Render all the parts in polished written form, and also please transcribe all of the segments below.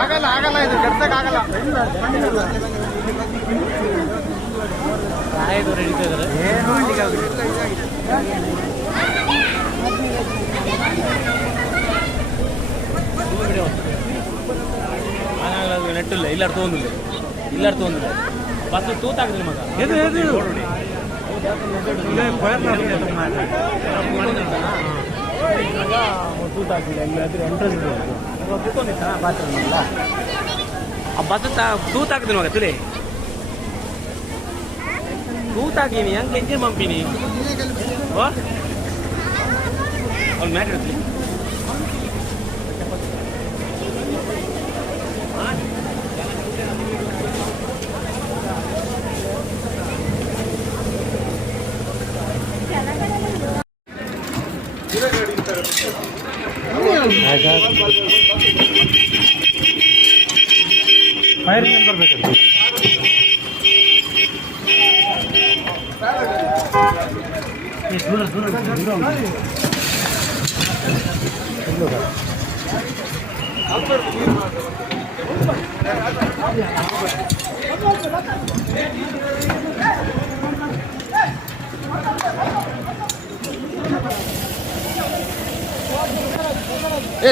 ಆಗಲ್ಲ ಆಗಲ್ಲ ಇದು ಕೆಡ್ಸಕ್ಕಾಗಲ್ಲ. ಪ್ರಾಯದವ್ರು ಹಿಡಿತಾ ಇದ್ದಾರೆ. ಏನು ನೆಟ್ಟಿಲ್ಲ ಇಲ್ಲಾರು ತೊಗೊಂಡಿಲ್ಲ ಇಲ್ಲಾರು ತೊಗೊಂಡಿಲ್ಲ ಬಸ್ ತೂತಾಕಿದ್ರಿ ಮಗ ಇದು ತೂತಾಕಿಲ್ಲ ಇಲ್ಲಾದ್ರೆ ಎಂಟ್ರೆನ್ಸ್ ಕೂತ್ಕೊಂಡಿತ್ತ ಬಾತ್ರೂಮ್ ಆ ಬಸ್ ತೂತಾಕಿದ್ರಿ ಮಗ ತಿಳಿ ತೂತಾಕಿನಿ ಹಂಗೆ ಎಂಜಿನ್ ಪಂಪಿನಿ ಅವ್ನು ಮ್ಯಾಟ್ ಇಡ್ತೀನಿ ಫೈರ್ ಮ್ಯಾನ್ ಬರ್ಬೇಕು.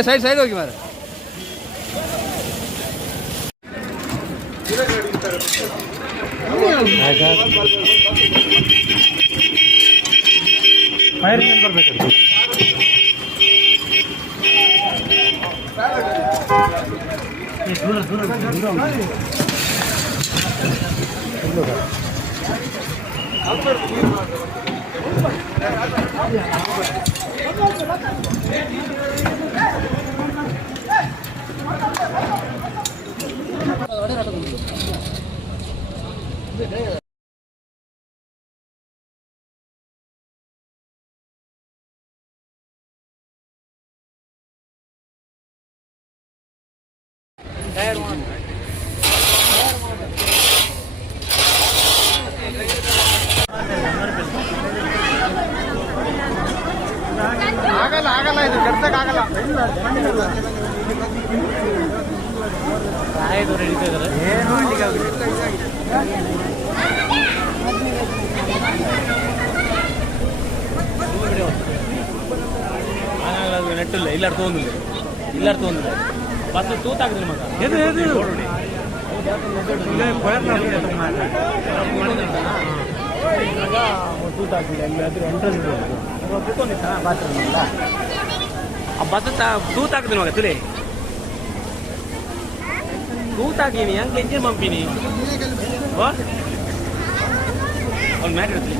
ಸೈಡ್ ಸೈಡ್ ಹೋಗಿ ಮಾರ ಫೈರ್ ಮ್ಯಾನ್ ಬರ್ಬೇಕು. ಆಗಲ್ಲ ಆಗಲ್ಲ ಇದು ಕೆಡ್ಸಕ್ಕಾಗಲ್ಲ. ಪ್ರಾಯದವ್ರು ಹಿಡಿತಾ ಇದ್ದಾರೆ. ಏನು ನೆಟ್ಟಿಲ್ಲ ಇಲ್ಲಾರು ತೊಗೊಂಡಿಲ್ಲ ಇಲ್ಲಾರು ತೊಗೊಂಡಿಲ್ಲ ಬಸ್ ತೂತಾಕಿದ್ರಿ ಮಗ ಇದು ತೂತಾಕಿಲ್ಲ ಇಲ್ಲಾದ್ರೆ ಎಂಟ್ರೆನ್ಸ್ ಕೂತ್ಕೊಂಡಿತ್ತ ಬಾತ್ರೂಮ್ ಆ ಬಸ್ ತೂತಾಕಿದ್ರಿ ಮಗ ತಿಳಿ ತೂತಾಕಿನಿ ಹಂಗೆ ಎಂಜಿನ್ ಪಂಪಿನಿ ಅವ್ನು ಮ್ಯಾಟ್ ಇಡ್ತೀನಿ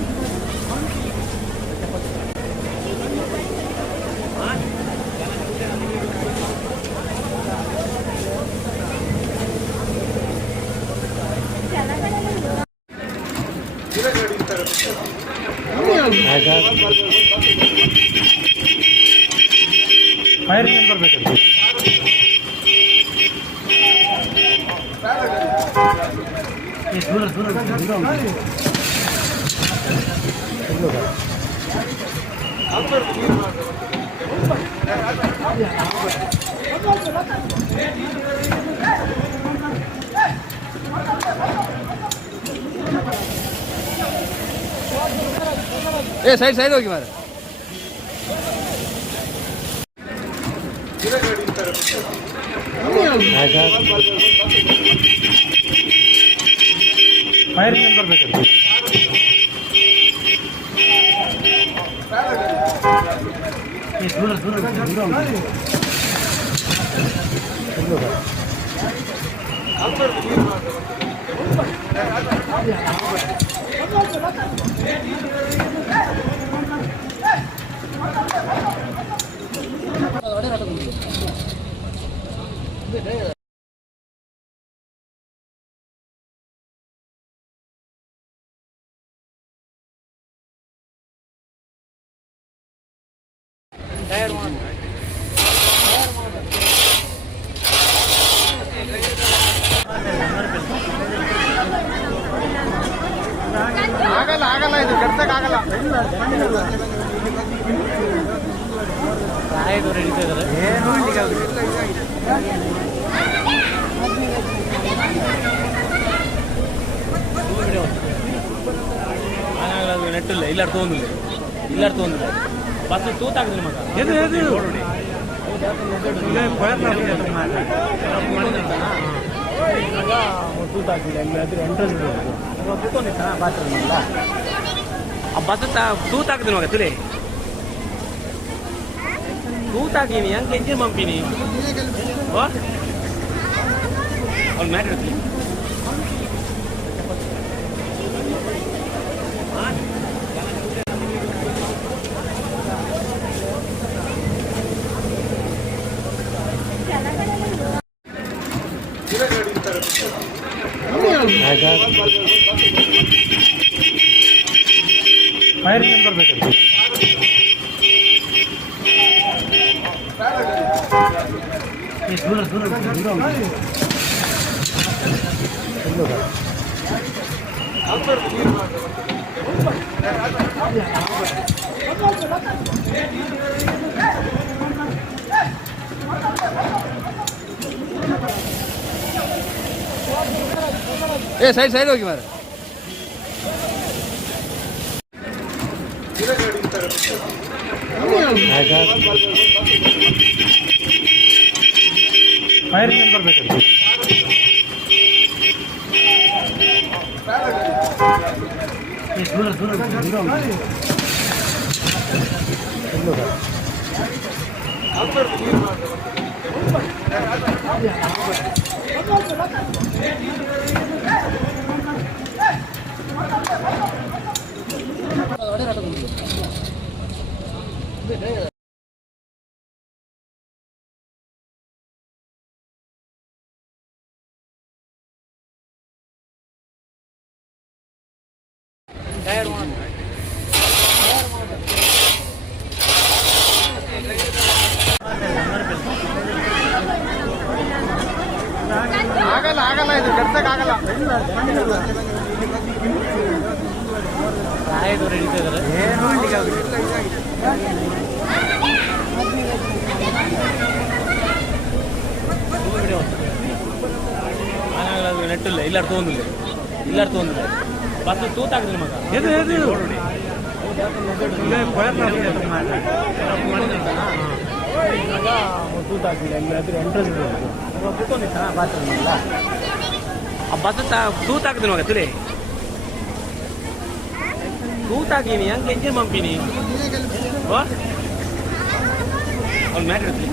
ಫೈರ್ ಮ್ಯಾನ್ ಬರ್ಬೇಕು. ಸೈಡ್ ಸೈಡ್ ಹೋಗಿ ಮಾರ ಫೈರ್ ಮ್ಯಾನ್ ಬರ್ಬೇಕು. ಆಗಲ್ಲ ಆಗಲ್ಲ ಇದು ಕೆಡ್ಸಕ್ಕಾಗಲ್ಲ. ಸಹಾಯದವ್ರು ಹಿಡಿತಾ ಇದ್ದಾರೆ. ಏನು ಮಾಡ್ಲಿಕ್ಕೆ ಆಗುದಿಲ್ಲ. ನೆಟ್ಟಿಲ್ಲ, ಇಲ್ಲಾರು ತೊಗೊಂಡಿಲ್ಲ, ಇಲ್ಲಾರು ತೊಗೊಂಡಿಲ್ಲ. ಬಸ್ ತೂತಾಕಿದ್ರಿ ಮಗ. ಎದು ಎದು ನೋಡಿ ತೂತಾಕಿಲ್ಲ ಎಂಟ್ರೆನ್ಸ್ ಕೂತ್ಕೊಂಡಿತ್ತ ಬಾತ್ರೂಮ್ ಆ ಬಸ್ ತೂತಾಕಿದ್ರಿ ಮಗ ತುಲೆ ತೂತಾಕಿನಿ ಹಂಗೆ ಎಂಜಿನ್ ಪಂಪಿನಿ ಅವ್ನು ಮ್ಯಾಟ್ ಇಡ್ತೀನಿ. ಫೈರ್ ಇಂಜಿನ್ ಬರ್ಬೇಕಾಗ್ತದೆ. ಸೈಡ್ ಸೈಡ್ ಹೋಗಿ ಮಾರ. ಫೈರ್ ಇಂಜಿನ್ ಬರ್ಬೇಕಾಗ್ತದೆ. ಆಗಲ್ಲ ಆಗಲ್ಲ, ಇದು ಕೆಡ್ಸಕ್ಕಾಗಲ್ಲ. ಸಹಾಯದವ್ರು ಹಿಡಿತಾ ಇದ್ದಾರೆ. ಏನು ಮಾಡ್ಲಿಕ್ಕೆ ಆಗುದಿಲ್ಲ. ನೆಟ್ಟಿಲ್ಲ, ಇಲ್ಲಾರು ತೊಗೊಂಡಿಲ್ಲ, ಇಲ್ಲಾರು ತೊಗೊಂಡಿಲ್ಲ. ಬಸ್ ತೂತಾಕಿದ್ರಿ ಮಗ. ಎದು ಎದು ನೋಡಿ ತೂತಾಕಿಲ್ಲ ಎಂಟ್ರೆನ್ಸ್ ಕೂತ್ಕೊಂಡಿತ್ತ ಬಾತ್ರೂಮ್ ಆ ಬಸ್ ತೂತಾಕಿದ್ರಿ ಮಗ ತುಲೆ ತೂತಾಕಿನಿ ಹಂಗೆ ಎಂಜಿನ್ ಪಂಪಿನಿ ಅವ್ನು ಮ್ಯಾಟ್ ಇಡ್ತೀನಿ.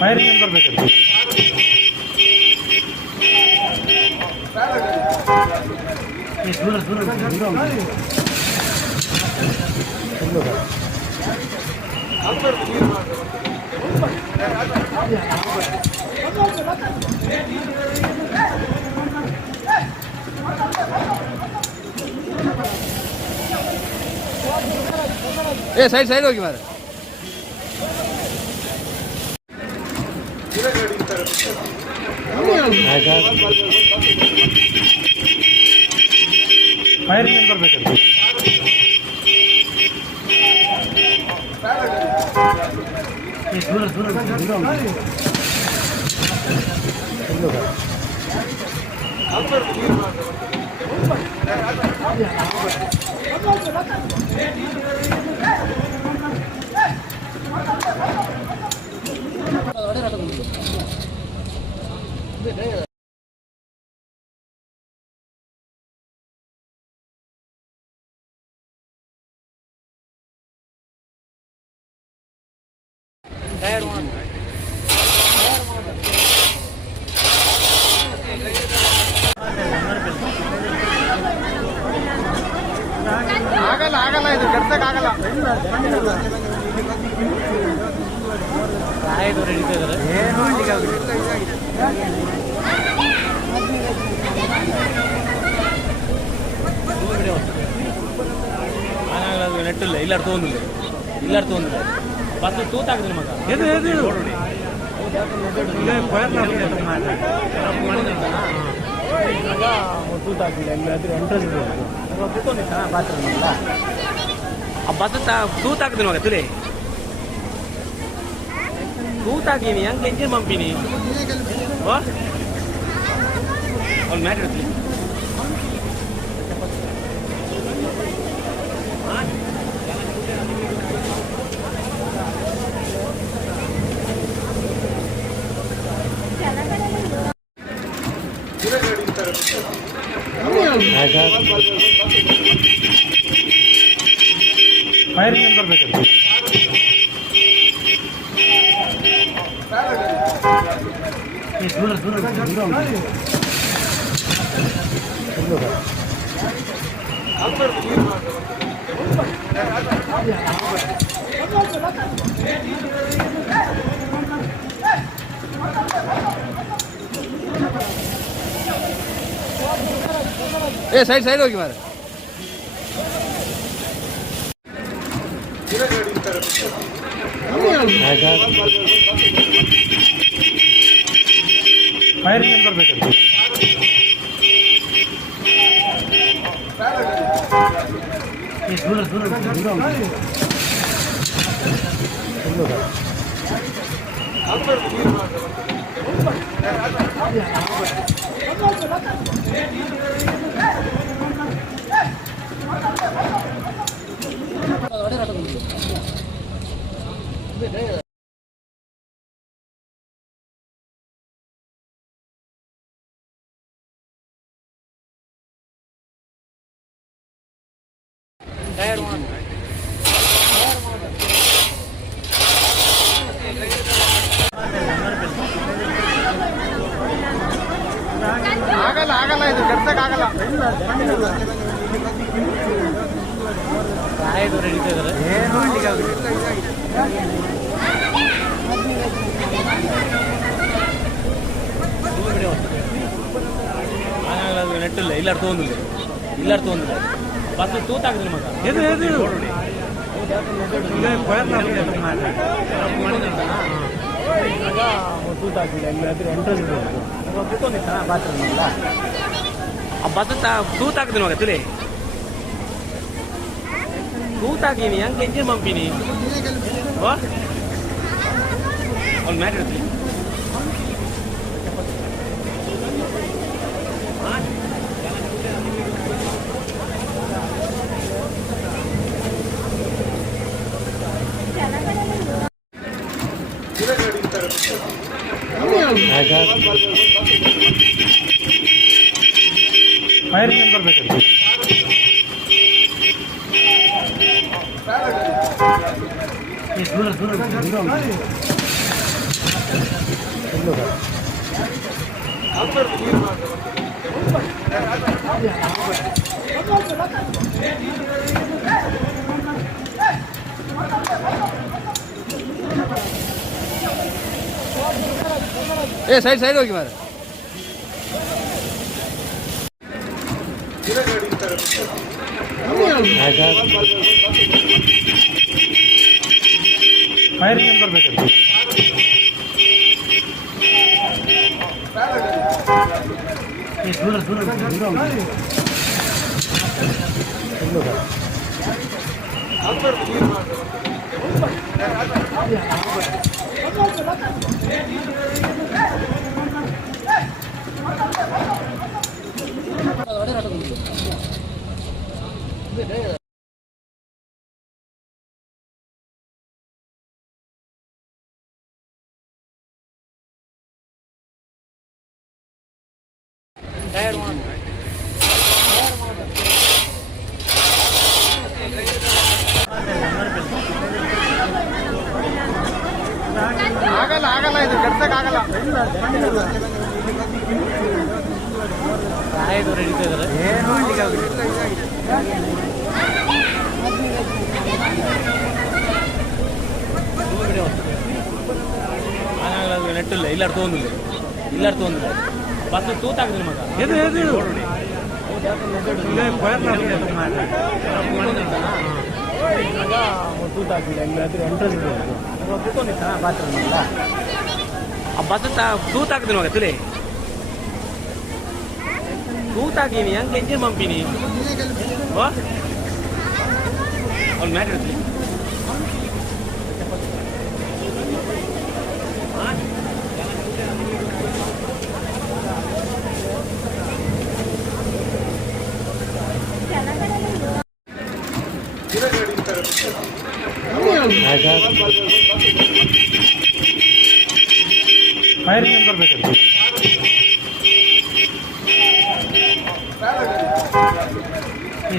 ಫೈರ್ ಇಂಜಿನ್ ಬರ್ಬೇಕಾಗ್ತದೆ. ಸೈಡ್ ಸೈಡ್ ಹೋಗಿ ಮಾರ. ಫೈರ್ ಇಂಜಿನ್ ಬರ್ಬೇಕಾಗ್ತದೆ. ಆಗಲ್ಲ ಆಗಲ್ಲ, ಇದು ಕೆಡ್ಸಕ್ಕಾಗಲ್ಲ. ಸಹಾಯದವ್ರು ಹಿಡಿತಾ ಇದ್ದಾರೆ. ಏನು ಮಾಡ್ಲಿಕ್ಕೆ ಆಗುದಿಲ್ಲ. ನೆಟ್ಟಿಲ್ಲ ಇಲ್ಲಿ ಅರ್ಥ ಒಂದಿಲ್ಲ ಇಲ್ಲಿ ಅರ್ಥ ಒಂದಿಲ್ಲ ಬಸ್ ತೂತಾಕಿದ್ರೆ ಮಗ ಇದು ಇದು ನೋಡ್ರಿ ತೂತಾಕಿಲ್ಲ ಎಂಟ್ರೆನ್ಸ್ ಆ ಬಸ್ ತೂತಾಕಿದ್ರೆ ಮಗ ತುಲೆ ತೂತಾಕಿನಿ ಹೆಂಗೆ ಎಂಜಿನ್ ಪಂಪಿನಿ ಅವ್ನು ಮ್ಯಾಟ್ ಇಡ್ತೀನಿ ಫೈರ್ ಇಂಜಿನ್ ಬರ್ಬೇಕಂತ ಏ ಸೈಡ್ ಸೈಡ್ ಹೋಗಿ ಮಾರ ಫೈರ್ ಇಂಜಿನ್ ಬರ್ಬೇಕಂತ ಆಗಲ್ಲ ಆಗಲ್ಲ ಇದು ಕೆಡ್ಸಕ್ಕಾಗಲ್ಲ ಏನು ಮಾಡ್ಲಿಕ್ಕೆ ನೆಟ್ಟಿಲ್ಲ ಇಲ್ಲಿ ಅರ್ಥ ಒಂದಿಲ್ಲ ಇಲ್ಲಿ ಅರ್ಥ ಒಂದಿಲ್ಲ ಬಸ್ ತೂತಾಕಿದ್ರೆ ಮಗ ಇದು ಇದು ತೂತಾಕಿಲ್ಲ ಎಂಟ್ರೆನ್ಸ್ ಆ ಬಸ್ ತೂತಾಕಿದ್ರೆ ಮಗ ತುಲೆ ತೂತಾಕಿನಿ ಹೆಂಗೆ ಎಂಜಿನ್ ಪಂಪಿನಿ ಅವ್ನು ಮ್ಯಾಟ್ ಇಡ್ತೀನಿ ಫೈರ್ ಇಂಜಿನ್ ಬರ್ಬೇಕಂತ ಏ ಸೈಡ್ ಸೈಡ್ ಹೋಗಿ ಮಾರ ಫೈರ್ ಇಂಜಿನ್ ಬರ್ಬೇಕಂತ ಆಗಲ್ಲ ಆಗಲ್ಲ ಇದು ಕೆಡ್ಸಕ್ಕಾಗಲ್ಲ ಏನು ಮಾಡ್ಲಿಕ್ಕೆ ನೆಟ್ಟಿಲ್ಲ ಇಲ್ಲಿ ಅರ್ಥ ಒಂದಿಲ್ಲ ಇಲ್ಲಿ ಅರ್ಥ ಒಂದಿಲ್ಲ ಬಸ್ ತೂತಾಕಿದ್ರೆ ಮಗ ಇದು ಇದು ತೂತಾಕಿಲ್ಲ ಇಲ್ಲಿ ಅದ್ರ ಎಂಟ್ರೆನ್ಸ್ ಕೂತ್ಕೊಂಡಿತ್ತ ಬಾತ್ರೂಮ್ ಇಲ್ಲ ಆ ಬಸ್ ತೂತಾಕ್ತೀನಿ ಮಗ ತುಲೆ ತೂತಾಕಿನಿ ಹಂಗೆ ಎಂಜಿನ್ ಪಂಪಿನಿ ಅವ್ನು ಮ್ಯಾಟ್ ಇಡ್ತೀನಿ ಫೈರ್ ಮೆಂಬರ್ ಬೇಕಾಗ್ತದೆ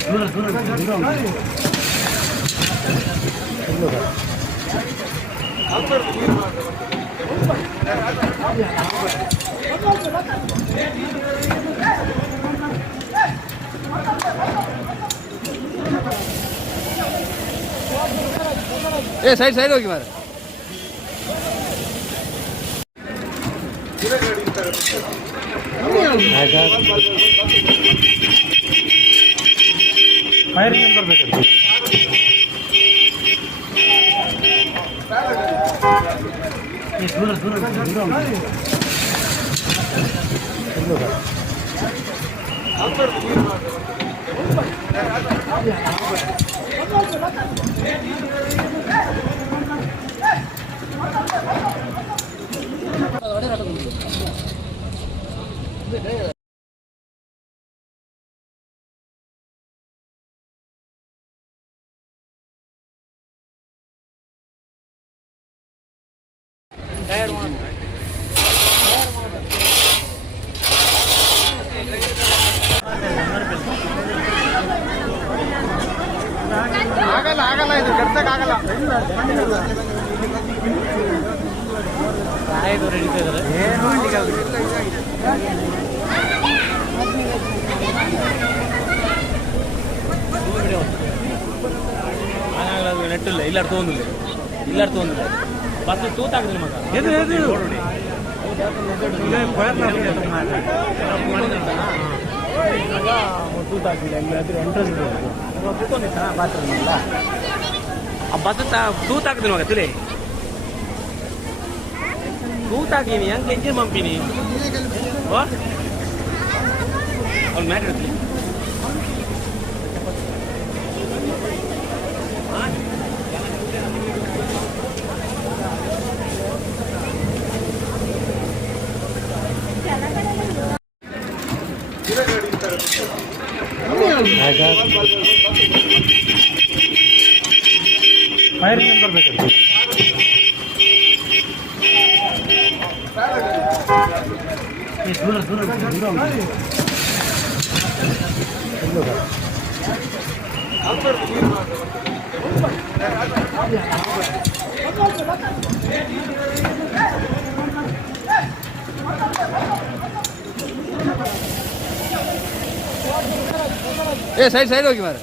ದೂರ ದೂರ ದೂರ ಏ ಸೈಡ್ ಸೈಡ್ ಹೋಗಿ ಮಾರ ಫೈರ್ ಮೆಂಬರ್ ಬೇಕಾಗ್ತದೆ ದೂರ ದೂರ ದೂರ ಆಗಲ್ಲ ಆಗಲ್ಲ ಇದು ಕೆಡ್ಸಕ್ಕಾಗಲ್ಲ ಏನು ನೆಟ್ಟಿಲ್ಲ ಇಲ್ಲ ತೊಗೊಂಡಿಲ್ಲ ಇಲ್ಲ ತೊಗೊಂಡಿಲ್ಲ ಬಸ್ ತೂತಾಕ್ತೀನಿ ಮಗ ತೂತಾಕಿಲ್ಲ ಇಲ್ಲಿ ಅದ್ರ ಎಂಟ್ರೆನ್ಸ್ ಕೂತ್ಕೊಂಡಿತ್ತ ಬಾತ್ರೂಮ್ ಇಲ್ಲ ಆ ಬಸ್ ತೂತಾಕ್ತೀನಿ ಮಗ ತುಲೆ ತೂತಾಕಿನಿ ಹಂಗೆ ಎಂಜಿನ್ ಪಂಪಿನಿ ಅವ್ನು ಮ್ಯಾಟ್ ಇಡ್ತೀನಿ ಫೈರ್ ಮೆಂಬರ್ ಬೇಕಾಗ್ತದೆ ದೂರ ದೂರ ದೂರ ಏ ಸೈಡ್ ಸೈಡ್ ಹೋಗಿ ಮಾರ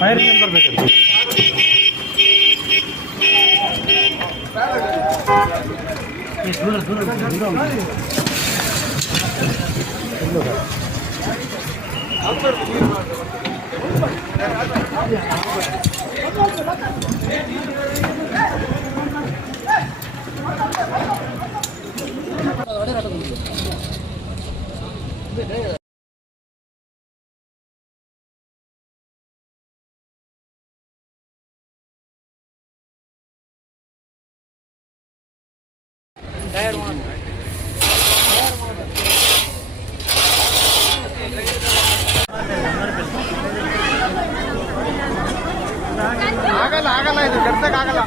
ಫೈರ್ ಮೆಂಬರ್ ಬೇಕಾಗ್ತದೆ ದೂರ ದೂರ ದೂರ ಆಗಲ್ಲ ಆಗಲ್ಲ ಇದು ಕೆಡ್ಸಕ್ಕಾಗಲ್ಲ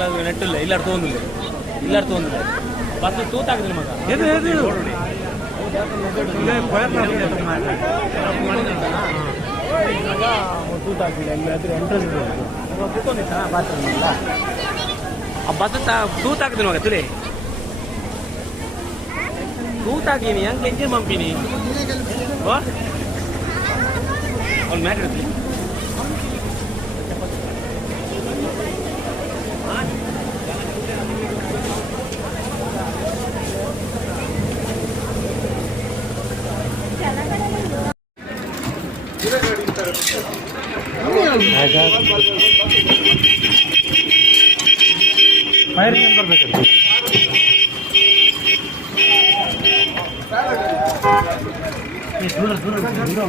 ಏನು ನೆಟ್ಟಿಲ್ಲ ಇಲ್ಲ ತೊಗೊಂಡಿಲ್ಲ ಇಲ್ಲ ತೊಗೊಂಡಿಲ್ಲ ಬಸ್ ತೂತಾಕ್ತೀನಿ ಮಗ ತೂತಾಕಿಲ್ಲ ಇಲ್ಲಿ ಅದ್ರ ಎಂಟ್ರೆನ್ಸ್ ಕೂತ್ಕೊಂಡಿತ್ತ ಬಾತ್ರೂಮ್ ಇಲ್ಲ ಆ ಬಸ್ ತೂತಾಕ್ತೀನಿ ಮಗ ತುಲೆ ಕೂತಾಕೀನಿ ಹಂಗೆ ಎಂಜಿನ್ ಪಂಪಿನಿ ಅವ್ನು ಮ್ಯಾಟ್ ಇಡ್ತೀನಿ ಫೈರ್ ಬರ್ಬೇಕು ದೂರ ದೂರ ದೂರ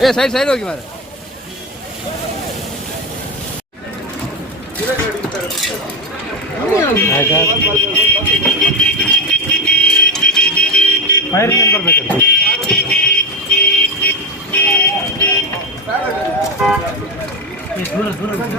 ಏ ಸೈಡ್ ಸೈಡ್ ಹೋಗಿ ಮಾರ ಫೈರ್ ಬರ್ಬೇಕು ದೂರ ದೂರ ದೂರ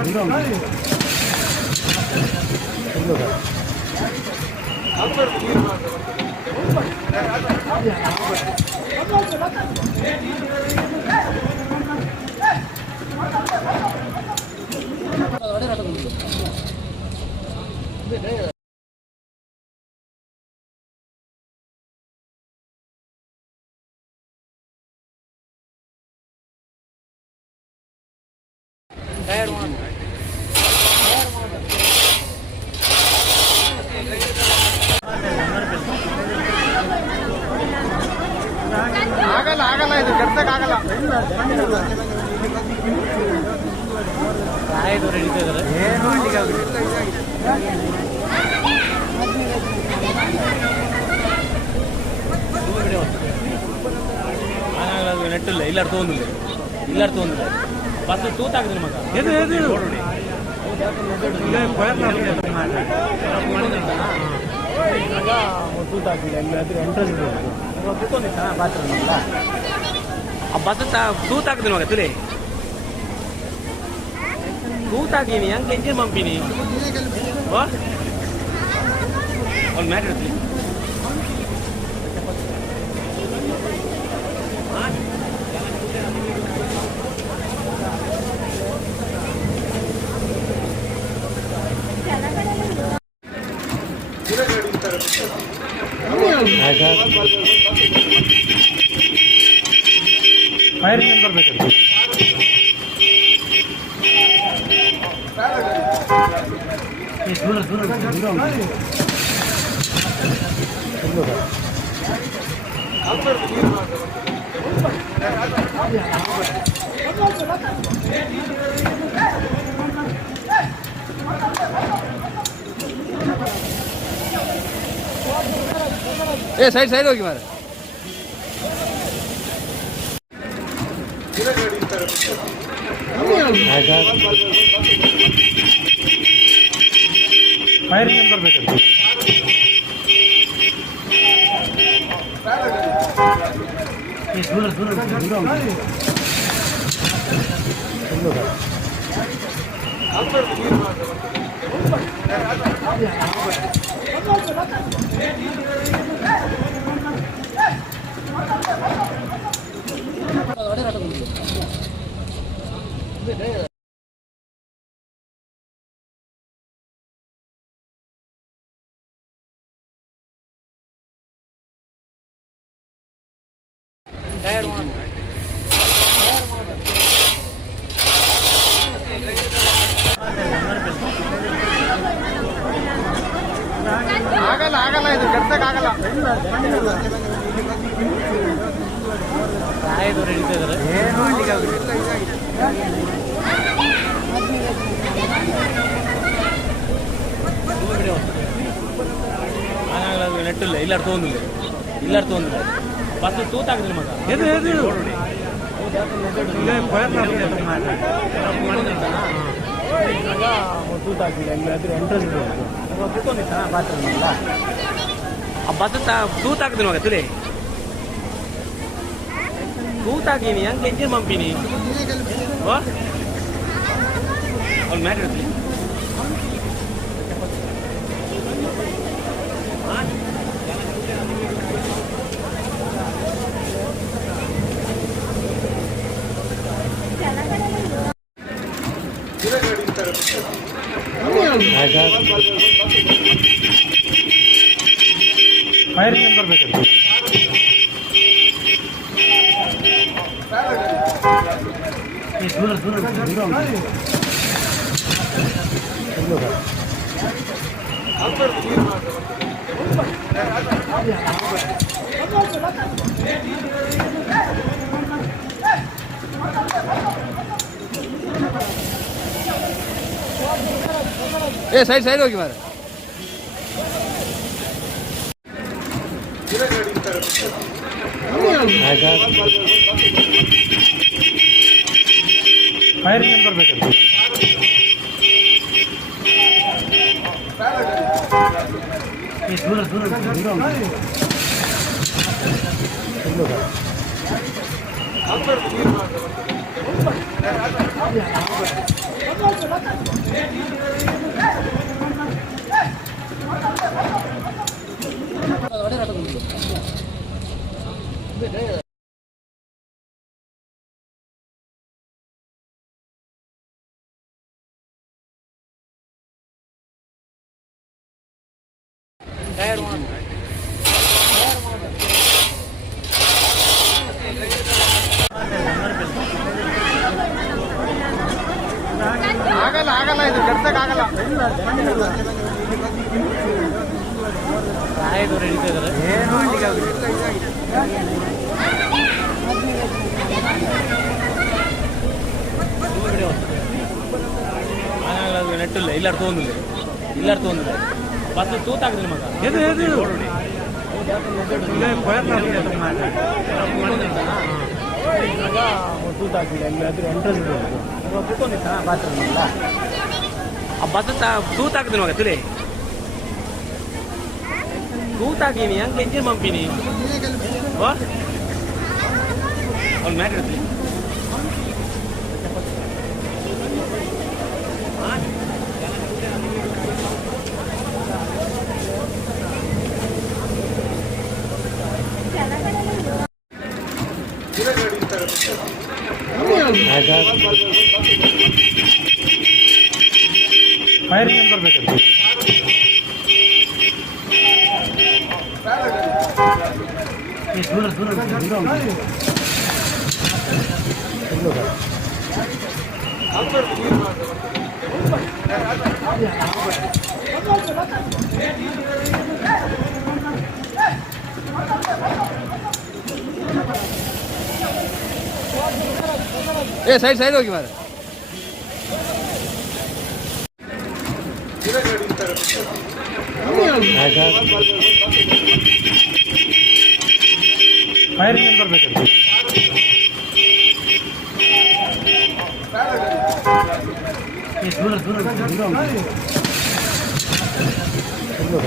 ಆಗಲ್ಲ ಆಗಲ್ಲ ಇದು ಕೆಡ್ಸಕ್ ಆಗಲ್ಲ ಏನು ಮಾಡ್ಲಿಕ್ಕೆ ನೆಟ್ಟಿಲ್ಲ ಇಲ್ಲಾರ ತೊಗೊಂಡಿಲ್ಲ ಇಲ್ಲಾರ ತೊಗೊಂಡಿಲ್ಲ ಬಸ್ ತೂತಾಕಿದ್ರು ಮಗ ಎದು ಎದು ತೂತಾಕಿಲ್ಲ ಎಂಟ್ರೆನ್ಸ್ ಕೂತ್ಕೊಂಡಿತ್ತ ಬಾತ್ರೂಮ್ ಆ ಬಸ್ ತೂತಾಕಿದ್ರು ಮಗ ತುಲೆ ಕೂತಾಕೀನಿ ಹಂಗೆ ಎಂಜಿನ್ ಪಂಪಿನಿ ಅವ್ನು ಮ್ಯಾಟ್ ಇಡ್ತೀನಿ ಫೈರ್ ಬರ್ಬೇಕು ದೂರ ದೂರ ದೂರ ಏ ಸೈಡ್ ಸೈಡ್ ಹೋಗಿ ಮಾರ ಫೈರ್ ಬರ್ಬೇಕು ದೂರ ದೂರ ದೂರ ಆಗಲ್ಲ ಆಗಲ್ಲ ಇದು ಕೆಡ್ಸಕ್ ಆಗಲ್ಲ ಏನು ಮಾಡ್ಲಿಕ್ಕೆ ನೆಟ್ಟಿಲ್ಲ ಇಲ್ಲಾರ ತೊಗೊಂಡಿಲ್ಲ ಇಲ್ಲಾರ ತೊಗೊಂಡಿಲ್ಲ ಬಸ್ ತೂತಾಕಿದ್ರು ಮಗ ಎದು ಎದು ತೂತಾಕಿಲ್ಲ ಎಂಟ್ರೆನ್ಸ್ ಕೂತ್ಕೊಂಡಿತ್ತ ಬಾತ್ರೂಮ್ ಆ ಬಸ್ ತೂತಾಕಿದ್ರು ಮಗ ತುಲೆ ಕೂತಾಕೀನಿ ಹಂಗೆ ಎಂಜಿನ್ ಪಂಪಿನಿ ಅವ್ನು ಮ್ಯಾಟ್ ಇಡ್ತೀನಿ ಫೈರ್ ನಂಬರ್ ಬೇಕಾದ್ರೆ ದೂರ ದೂರ ದೂರ ಏ ಸೈಡ್ ಸೈಡ್ ಹೋಗಿ ಮಾರ ಫೈರ್ ನಂಬರ್ ಬೇಕಾದ್ರೆ ದೂರ ದೂರ ದೂರ ಆಗಲ್ಲ ಆಗಲ್ಲ ಇದು ಕೆಡ್ಸಕ್ಕಾಗಲ್ಲ ನೆಟ್ಟಿಲ್ಲ ಇಲ್ಲ ತೊಗೊಂಡಿಲ್ಲ ಇಲ್ಲ ತೊಗೊಂಡಿಲ್ಲ ಬಸ್ ತೂತಾಗ್ತದೆ ಮಗ ತೂತಾಕಿಲ್ಲ ಎಲ್ಲಾದ್ರೂ ಎಂಟ್ರೆನ್ಸ್ ಕೂತ್ಕೊಂಡಿತ್ತ ಬಾತ್ರೂಮ್ನಿಲ್ಲ ಆ ಬಸ್ ತೂತಾಕ್ತೀನಿ ಮಗ ತಿಳಿ ತೂತಾಕೀನಿ ಹಂಗೆ ಎಂಜಿನ್ ಪಂಪಿನಿ ಅವ್ನು ಮ್ಯಾಟ್ ಇಡ್ತೀನಿ ಫೈರ್ ನಂಬರ್ ಬೇಕಾದ್ರೆ ದೂರ ದೂರ ದೂರ ಏ ಸೈಡ್ ಸೈಡ್ ಹೋಗಿ ಮಾರ ಫೈರ್ ನಂಬರ್ ಬೇಕಾದ್ರೆ ದೂರ ದೂರ ದೂರ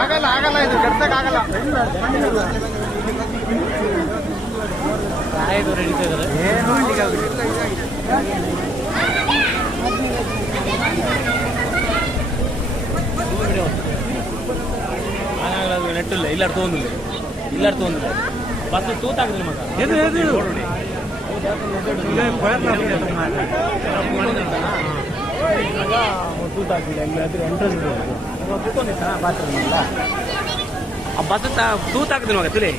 ಆಗಲ್ಲ ಆಗಲ್ಲ ಇದು ಕೆಡ್ಸಕ್ಕಾಗಲ್ಲ ನೆಟ್ಟಿಲ್ಲ ಇಲ್ಲ ತೊಗೊಂಡಿಲ್ಲ ಇಲ್ಲ ತೊಗೊಂಡಿಲ್ಲ ಬಸ್ ತೂತಾಗ್ತದೆ ಮಗ ತೂತಾಕಿಲ್ಲ ಎಲ್ಲಾದ್ರೂ ಎಂಟ್ರೆನ್ಸ್ ಕೂತ್ಕೊಂಡಿತ್ತ ಬಾತ್ರೂಮ್ನಿಲ್ಲ ಆ ಬಸ್ ತೂತಾಕ್ತೀನಿ ಮಗ ತಿಳಿ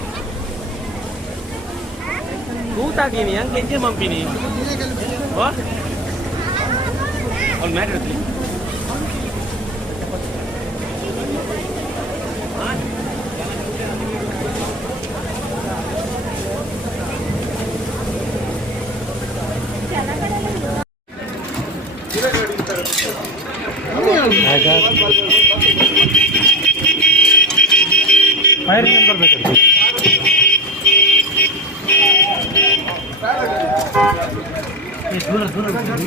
ತೂತಾಕೀನಿ ಹಂಗೆ ಎಂಜಿನ್ ಪಂಪಿನಿ ಅವ್ನು ಮ್ಯಾಟ್ ಇಡ್ತೀನಿ ಫೈರ್ ಇಂಜಿನ್ ಬರಬೇಕು. ದೂರ ದೂರ ದೂರ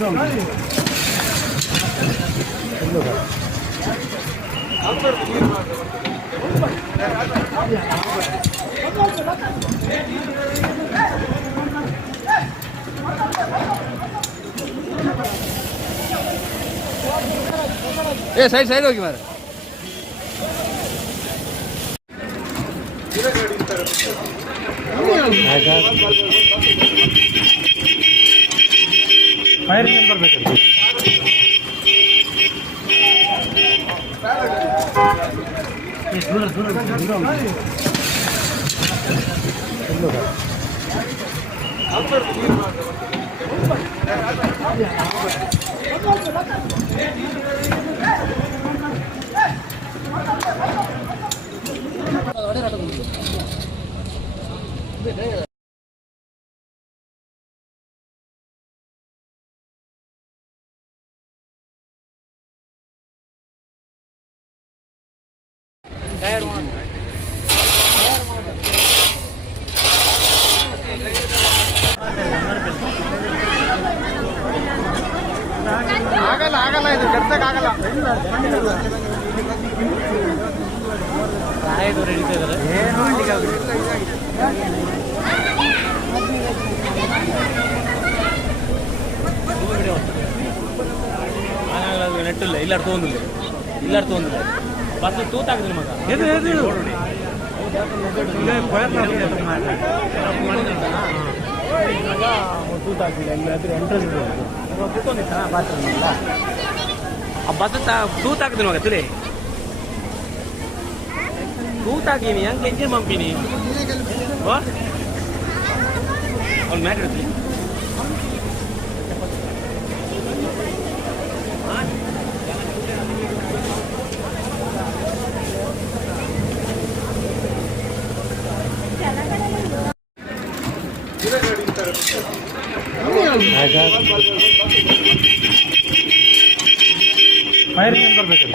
ಏ ಸೈಡ್ ಸೈಡ್ ಹೋಗಿ ಮಾರ. ಫೈರ್ ಇಂಜಿನ್ ಬರಬೇಕು. ದೂರ ದೂರ ದೂರ ಆಗಲ್ಲ ಆಗಲ್ಲ, ಇದು ಕೆಲ್ಸಕ್ಕೆ ಆಗಲ್ಲ. ನೆಟ್ಟಿಲ್ಲ, ಇಲ್ಲ ತೊಗೊಂಡಿಲ್ಲ, ಇಲ್ಲ ತೊಗೊಂಡಿಲ್ಲ. ಬಸ್ ತೂತಾಕಿದ್ರು ಮಗ. ತೂತಾಕಿಲ್ಲ, ಇಲ್ಲಾದ್ರೆ ಎಂಟ್ರೆನ್ಸ್ ಕೂತ್ಕೊಂಡಿತ್ತ ಬಾತ್ರೂಮ್. ಆ ಬಸ್ ತೂತಾಕಿದ್ರು ಮಗ. ತಿಳಿ ತೂತಾಕೀನಿ ಹಂಗೆ ಎಂಜಿನ್ ಪಂಪಿನಿ ಅವ್ನು ಮ್ಯಾಟ್ ಇಡ್ತೀನಿ. ಫೈರ್ ಇಂಜಿನ್ ಬರಬೇಕು.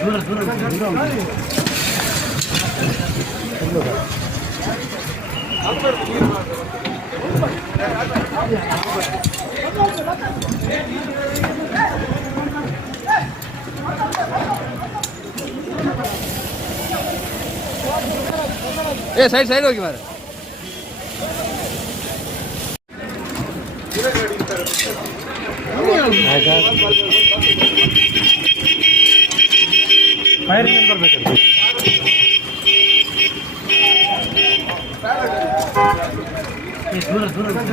ದೂರ ದೂರ ದೂರ ಏ ಸೈಡ್ ಸೈಡ್ ಹೋಗಿ ಮಾರ. ಫೈರ್ ಇಂಜಿನ್ ಬರಬೇಕು. ದೂರ ದೂರ ದೂರ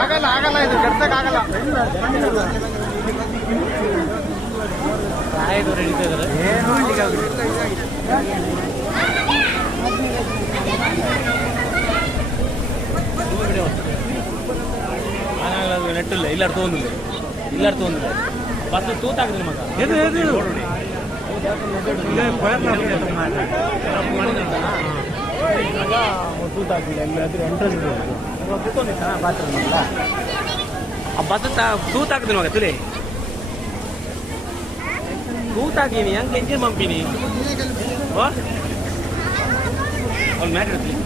ಆಗಲ್ಲ ಆಗಲ್ಲ, ಇದು ಕೆಲ್ಸಕ್ಕೆ ಆಗಲ್ಲ. ನೆಟ್ಟಿಲ್ಲ, ಇಲ್ಲ ತೊಗೊಂಡಿಲ್ಲ, ಇಲ್ಲ ತೊಗೊಂಡಿಲ್ಲ. ಬಸ್ ತೂತಾಕಿದ್ರು ಮಗ. ತೂತಾಕಿಲ್ಲ, ಇಲ್ಲಾದ್ರೆ ಎಂಟ್ರೆನ್ಸ್ ಕೂತ್ಕೊಂಡಿತ್ತ ಬಾತ್ರೂಮ್. ಆ ಬಸ್ ತೂತಾಕಿದ್ರು ಮಗ. ತಿಳಿ ತೂತಾಕೀನಿ ಹಂಗೆ ಎಂಜಿನ್ ಪಂಪಿನಿ ಅವ್ನು ಮ್ಯಾಟ್ ಇಡ್ತೀನಿ.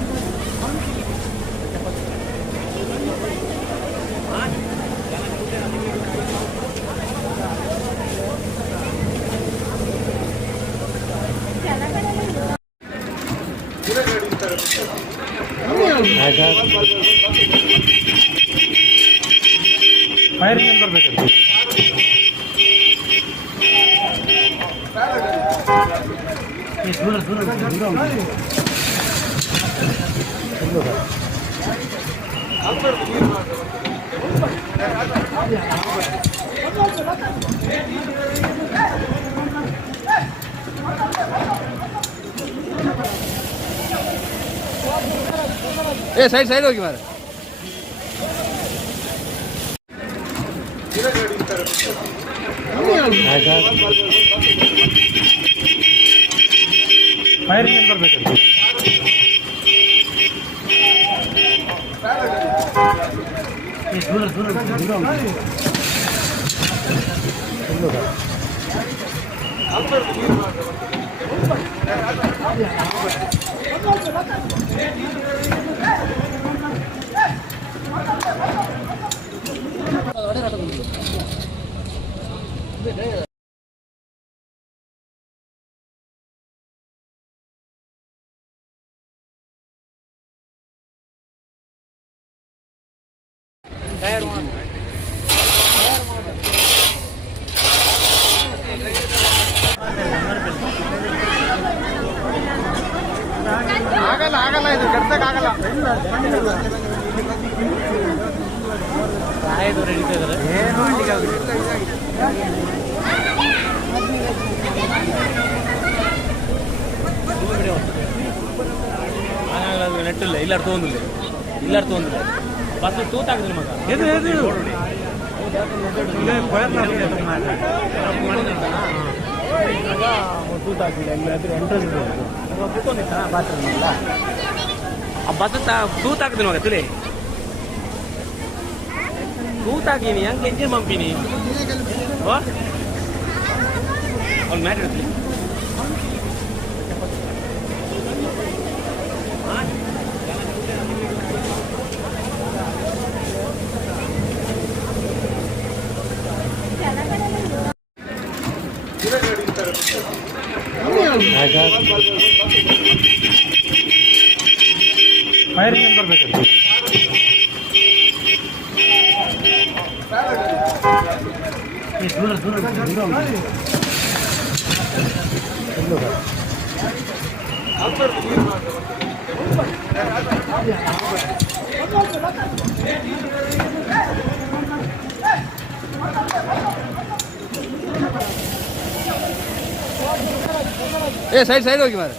ಫೈರ್ ಇಂಜಿನ್ ಬರಬೇಕು. ದೂರ ದೂರ ದೂರ ಏ ಸೈಡ್ ಸೈಡ್ ಹೋಗಿ ಮಾರ ಫೈರಿಂಗ್ ಏನು ಬರಬೇಕು ದೂರ ದೂರ ದೂರ ಆಗಲ್ಲ ಆಗಲ್ಲ ಇದು ಕೆಡ್ಸಕ್ ಆಗಲ್ಲ ಪ್ರಾಯದವ್ರು ಹಿಡಿತಾ ಇದಾರೆ. ಏನು ಆಗಲ್ಲ, ಅದು ನೆಟ್ಟಿಲ್ಲ, ಇಲ್ಲಾರು ತೊಗೊಂಡಿಲ್ಲ, ಇಲ್ಲಾರು ತೊಗೊಂಡಿಲ್ಲ. ಬಸ್ ತೂತ್ ಹಾಕಿದ್ರಿ ಮಗ. ಇದು ತೂತ್ ಹಾಕಿಲ್ಲ ಎಲ್ಲಾದ್ರೂ ಎಂಟ್ರೆನ್ಸ್ ಕೂತ್ಕೊಂಡಿತ್ತ ಬಾತ್ರೂಮ್ ಎಲ್ಲ ಆ ಬಸ್ ತೂತ್ ಹಾಕಿದ್ರಿ ಮಗ ತುಲೆ ತೂತ್ ಹಾಕಿನಿ ಹಂಗೆ ಎಂಜಿನ್ ಪಂಪಿನಿ ಅವ್ನು ಮ್ಯಾಟ್ ಇಡ್ತೀನಿ. ಫೈರಿಂಗ್ ಏನು ಬರಬೇಕು ದೂರ ದೂರ ದೂರ ಏ ಸೈಡ್ ಸೈಡ್ ಹೋಗಿ ಮಾರ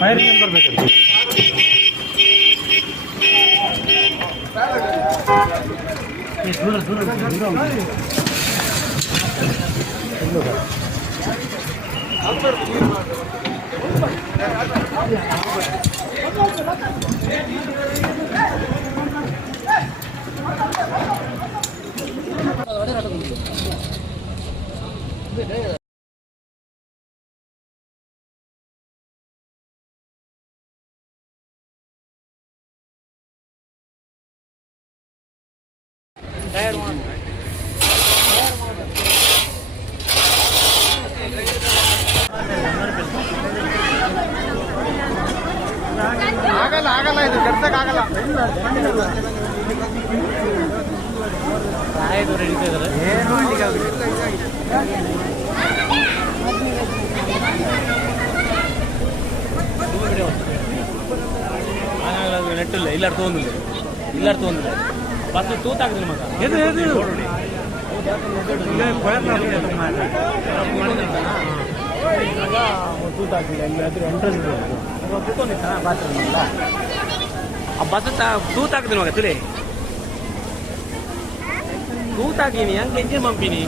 ಫೈರಿಂಗ್ ಏನು ಬರಬೇಕು ದೂರ ದೂರ ದೂರ ಆಗಲ್ಲ ಆಗಲ್ಲ ಇದು ಕೆಡ್ಸಕ್ ಆಗಲ್ಲ ಪ್ರಾಯದವ್ರು ಹಿಡಿತಾ ಇದಾರೆ. ಏನು ಆಗಲ್ಲ, ಅದು ನೆಟ್ಟಿಲ್ಲ, ಇಲ್ಲಾರು ತೊಗೊಂಡಿಲ್ಲ, ಇಲ್ಲಾರು ತೊಗೊಂಡಿಲ್ಲ. ಬಸ್ ತೂತ್ ಹಾಕಿದ್ರಿ ಮಗ. ತೂತ್ ಹಾಕಿಲ್ಲ ಎಲ್ಲಾದ್ರೂ ಎಂಟ್ರೆನ್ಸ್ ಕೂತ್ಕೊಂಡಿತ್ತ ಬಾತ್ರೂಮ್ ಎಲ್ಲ ಆ ಬಸ್ ತೂತ್ ಹಾಕಿದ್ರಿ ಮಗ ತುಲೆ ತೂತ್ ಹಾಕಿನಿ ಹಂಗೆ ಎಂಜಿನ್ ಪಂಪಿನಿ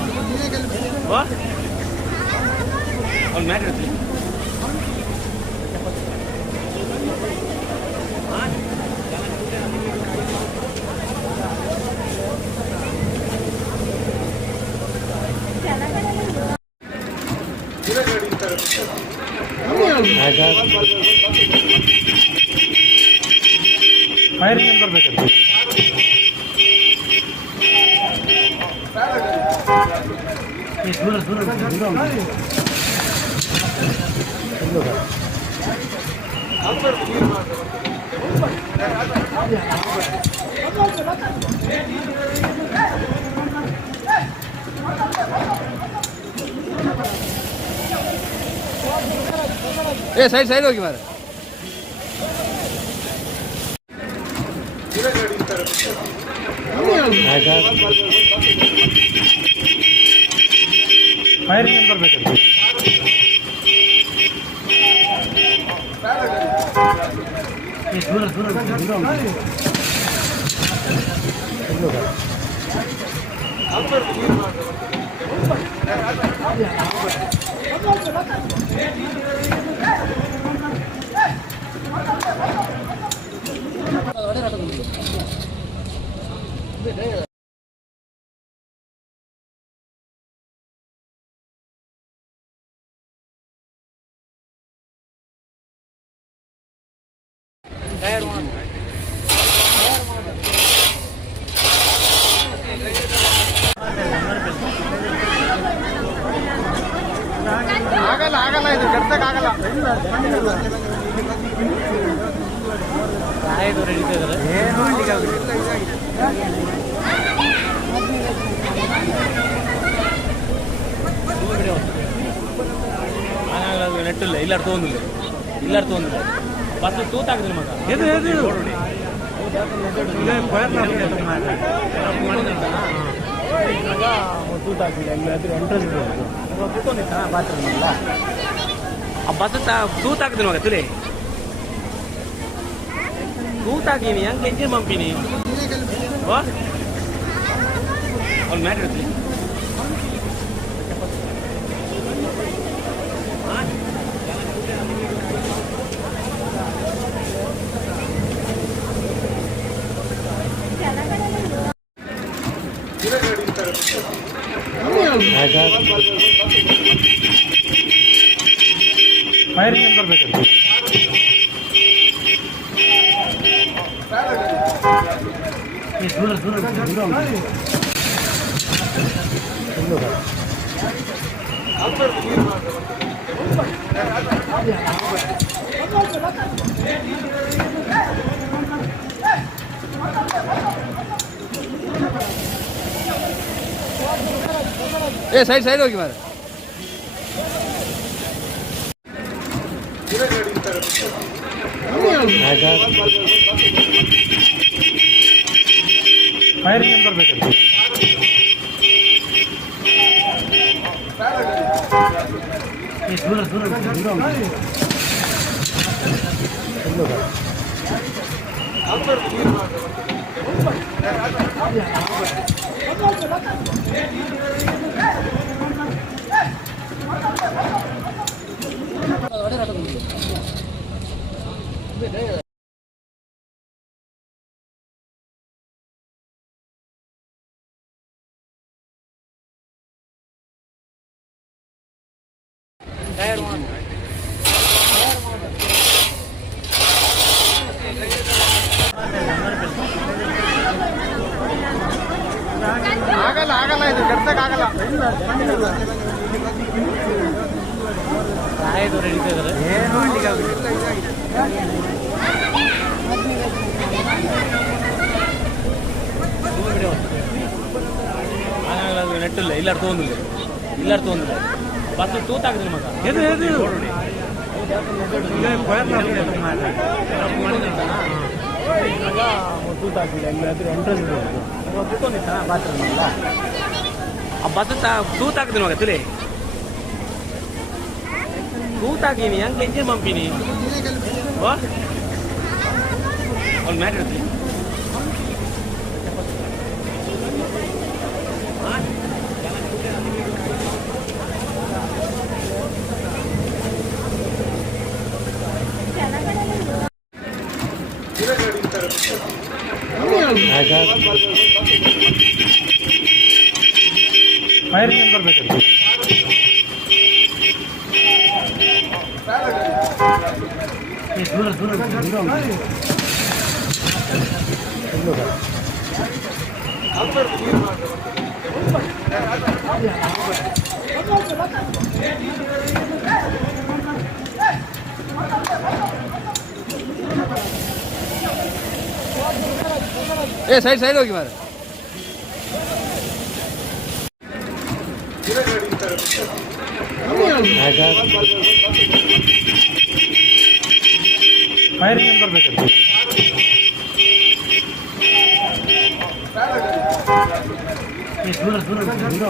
ಅವ್ನು ಮ್ಯಾಟ್ ಇಡ್ತೀನಿ. ಫೈರಿಂಗ್ ಏನು ಬರಬೇಕು ದೂರ ದೂರ ದೂರ ಏ ಸೈಡ್ ಸೈಡ್ ಹೋಗಿ ಮಾರೆ. ಫೈರಿಂಗ್ ಬರ್ಬೇಕು. ದೂರ ದೂರ ದೂರ ಆಗಲ್ಲ ಆಗಲ್ಲ ಇದು ಕೆಡ್ಸಕ್ಕಾಗಲ್ಲ. ನೆಟ್ಟಿಲ್ಲ ಇಲ್ಲಾರು ತೊಗೊಂಡಿಲ್ಲ ಇಲ್ಲಾರು ತೊಗೊಂಡಿಲ್ಲ ಬಸ್ ತೂತಾಕಿದ್ರೆ ಮಗ ತೂತಾಕಿಲ್ಲ ಇಲ್ಲಾದ್ರೆ ಎಂಟ್ರೆನ್ಸ್ ಕೂತ್ಕೊಂಡಿತ್ತ ಬಾತ್ರೂಮ್ ಇಲ್ಲ ಆ ಬಸ್ ತೂತಾಕಿದ್ರೆ ಮಗ ತುಲೆ ತೂತಾಕಿನಿ ಹಂಗೆ ಎಂಜಿನ್ ಪಂಪಿನಿ ಅವ್ನು ಮ್ಯಾಟ್ ಇಡ್ತೀನಿ ಫೈರಿಂಗ್ ಬರ್ಬೇಕು. ದೂರ ದೂರ ದೂರ ಏ ಸೈಡ್ ಸೈಡ್ ಹೋಗಿ ಮಾರೆ. ಫೈರಿಂಗ್ ಬರ್ಬೇಕು. ದೂರ ದೂರ ದೂರ ಆಗಲ್ಲ ಆಗಲ್ಲ ಇದು ಕೆಡ್ಸಕ್ಕಾಗಲ್ಲ. ನೆಟ್ಟಿಲ್ಲ ಇಲ್ಲಾರು ತೊಗೊಂಡಿಲ್ಲ ಇಲ್ಲಾರು ತೊಗೊಂಡಿಲ್ಲ ಬಸ್ ತೂತಾಕಿದ್ರೆ ಮಗ ತೂತಾಕಿಲ್ಲ ಇಲ್ಲಾದ್ರೆ ಎಂಟ್ರೆನ್ಸ್ ಕೂತ್ಕೊಂಡಿತ್ತ ಬಾತ್ರೂಮ್ ಇಲ್ಲ ಆ ಬಸ್ ತೂತಾಕಿದ್ರೆ ಮಗ ತುಲೆ ತೂತಾಕಿನಿ ಹಂಗೆ ಎಂಜಿನ್ ಪಂಪಿನಿ ಅವ್ನು ಮ್ಯಾಟ್ ಇಡ್ತೀನಿ ಫೈರಿಂಗ್ ಬರ್ಬೇಕು. ದೂರ ದೂರ ದೂರ ಏ ಸೈಡ್ ಸೈಡ್ ಹೋಗಿ ಮಾರೆ. ಆಗ ಫೈರ್ ಮ್ಯಾನ್ ಬರ್ಬೇಕು. ದೂರ ದೂರ ದೂರ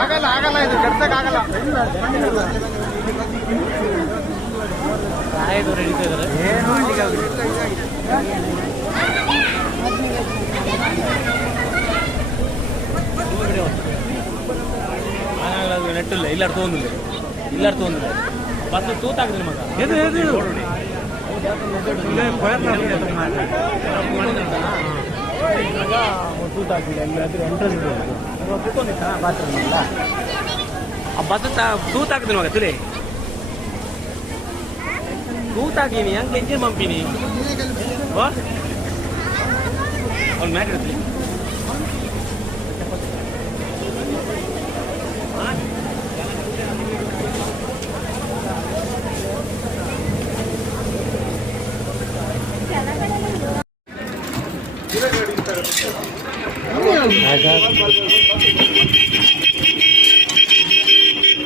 ಆಗಲ್ಲ ಆಗಲ್ಲ ಇದು ಕೆಡ್ಸಕ್ಕಾಗಲ್ಲ. ಸಹಾಯದವ್ರು ಹಿಡಿತಾ ಇದ್ದಾರೆ. ಏನು ಅದು ನೆಟ್ಟಿಲ್ಲ, ಇಲ್ಲ ತೊಗೊಂಡಿಲ್ಲ, ಇಲ್ಲ ತೊಗೊಂಡಿಲ್ಲ. ಬಸ್ ತೂತಾಗ್ತದೆ ಮಗ. ತೂತಾಕಿಲ್ಲ ಎಲ್ಲಾದ್ರೂ ಎಂಟ್ರೆನ್ಸ್ ಕುತ್ಕೊಂಡಿತ್ತ ಬಾತ್ರೂಮ್ ಇಲ್ಲ. ಆ ಬಸ್ ತೂತಾಗ್ತದೆ ಮಗ ತುಲೆ ತೂತಾಕಿನಿ ಹಂಗೆ ಎಂಜಿನ್ ಪಂಪಿನಿ ಅವ್ನು ಮ್ಯಾಟ್ ಇಡ್ತೀನಿ.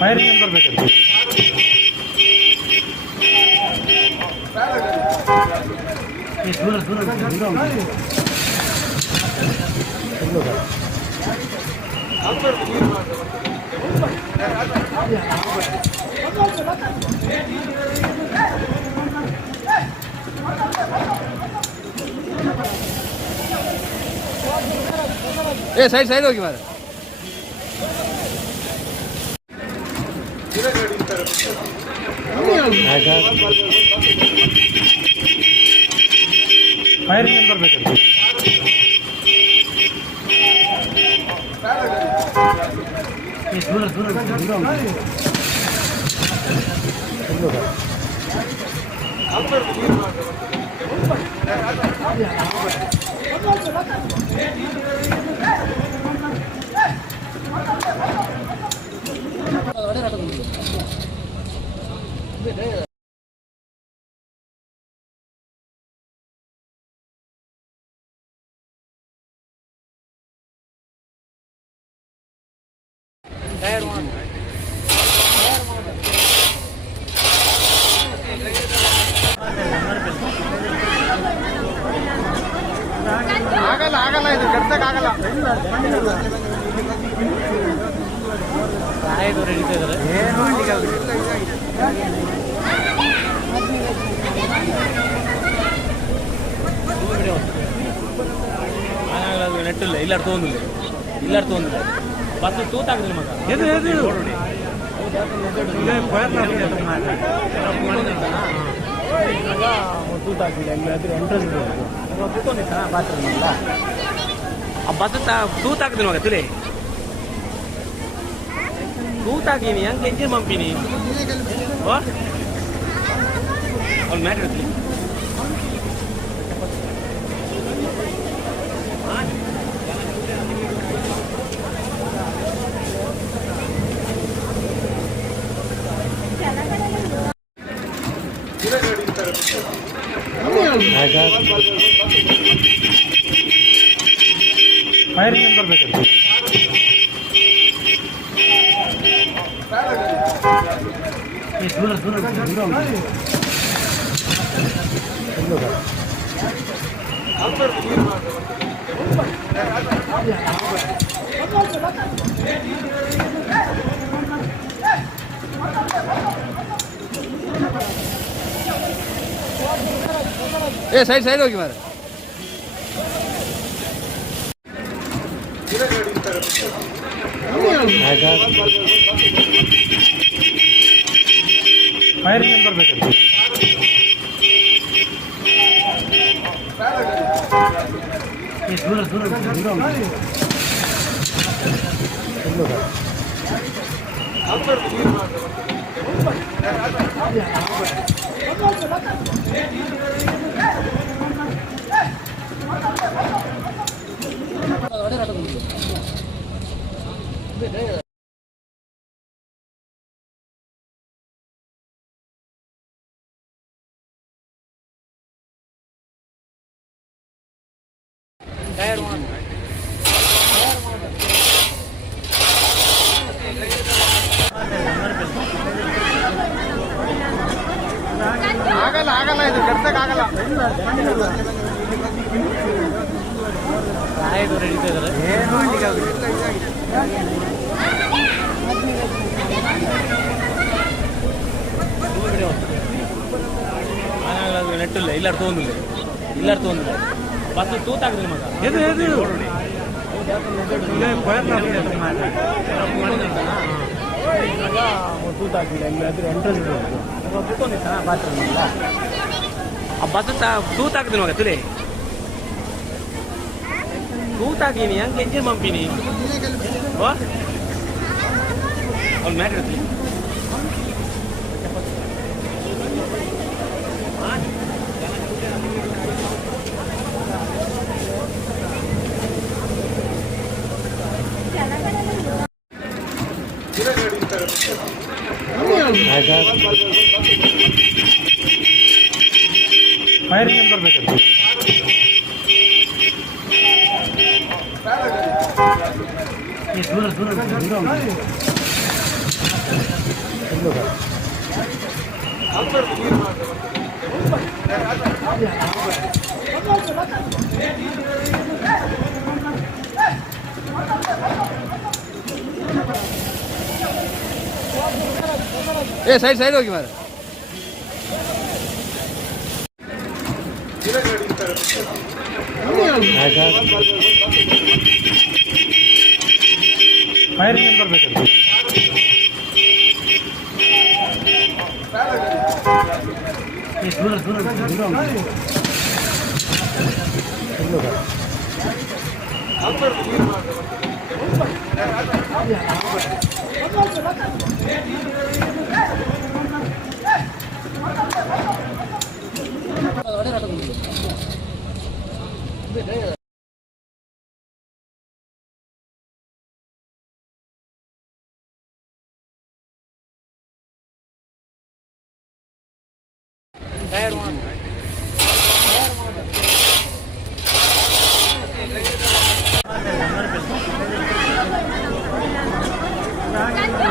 ಫೈರ್ ಮ್ಯಾನ್ ಬರ್ಬೇಕು. ದೂರ ದೂರ ದೂರ ಸೈಡ್ ಸೈಡ್ ಹೋಗಿ ಮಾರ. ಫೈರ್ ಮ್ಯಾನ್ ಬರ್ಬೇಕು. ದೂರ ದೂರ ದೂರ ಆಗಲ್ಲ ಆಗಲ್ಲ ಇದು ಕೆಡ್ಸಕ್ಕಾಗಲ್ಲ. ಸಹಾಯದವ್ರು ಹಿಡಿತಾ ಇದ್ದಾರೆ. ಏನು ಅದು ನೆಟ್ಟಿಲ್ಲ, ಇಲ್ಲ ತೊಗೊಂಡಿಲ್ಲ, ಇಲ್ಲ ತೊಗೊಂಡಿಲ್ಲ. ಬಸ್ ತೂತಾಗ್ತದೆ ಮಗ. ತೂತಾಕಿಲ್ಲ ಎಲ್ಲಾದ್ರೂ ಎಂಟ್ರೆನ್ಸ್ ಕುತ್ಕೊಂಡಿತ್ತ ಬಾತ್ರೂಮ್ ಇಲ್ಲ. ಆ ಬಸ್ ತೂತಾಗ್ತದೆ ಮಗ ತುಲೆ ತೂತಾಕಿನಿ ಹಂಗೆ ಎಂಜಿನ್ ಪಂಪಿನಿ ಅವ್ನು ಮ್ಯಾಟ್ ಇಡ್ತೀನಿ. ಫೈರ್ ಮ್ಯಾನ್ ಬರ್ಬೇಕು. ದೂರ ದೂರ ದೂರ ಸೈಡ್ ಸೈಡ್ ಹೋಗಿ ಮಾರ. ಫೈರ್ ಮ್ಯಾನ್ ಬರ್ಬೇಕು. ಆಗಲ್ಲ ಆಗಲ್ಲ ಇದು ಕೆಡ್ಸಕ್ ಆಗಲ್ಲ. ಸಹಾಯಕರು ಹಿಡಿತಾ ಇದ್ದಾರೆ. ಏನು ಮಾಡ್ಲಿಕ್ಕೆ ಆಗುದಿಲ್ಲ. ನೆಟ್ಟಿಲ್ಲ, ಇಲ್ಲಾರು ತೊಗೊಂಡಿಲ್ಲ, ಇಲ್ಲಾರು ತೊಗೊಂಡಿಲ್ಲ. ಬಸ್ ತೂತಾಗ್ತದೆ ಮಗ. ತೂತಾಕಿಲ್ಲ ಇಲ್ಲಾದ್ರೆ ಎಂಟ್ರೆನ್ಸ್ ಕುತ್ಕೊಂಡಿತ್ತ ಬಾತ್ರೂಮ್ ಇಲ್ಲ. ಆ ಬಸ್ ತೂತಾಗ್ತದೆ ಮಗ ತುಲೆ ತೂತಾಕಿನಿ ಹಂಗೆ ಎಂಜಿನ್ ಪಂಪಿನಿ ಅವ್ನು ಮ್ಯಾಟ್ ಇಡ್ತೀನಿ. ಫೈರ್ ಇಂಜಿನ್ ಬರ್ಬೇಕಂತ ದೂರ ದೂರ ದೂರ ಏ ಸೈಡ್ ಸೈಡ್ ಹೋಗಿ ಮಾರ. ಫೈರ್ ಇಂಜಿನ್ ಬರ್ಬೇಕಂತ ದೂರ ದೂರ ದೂರ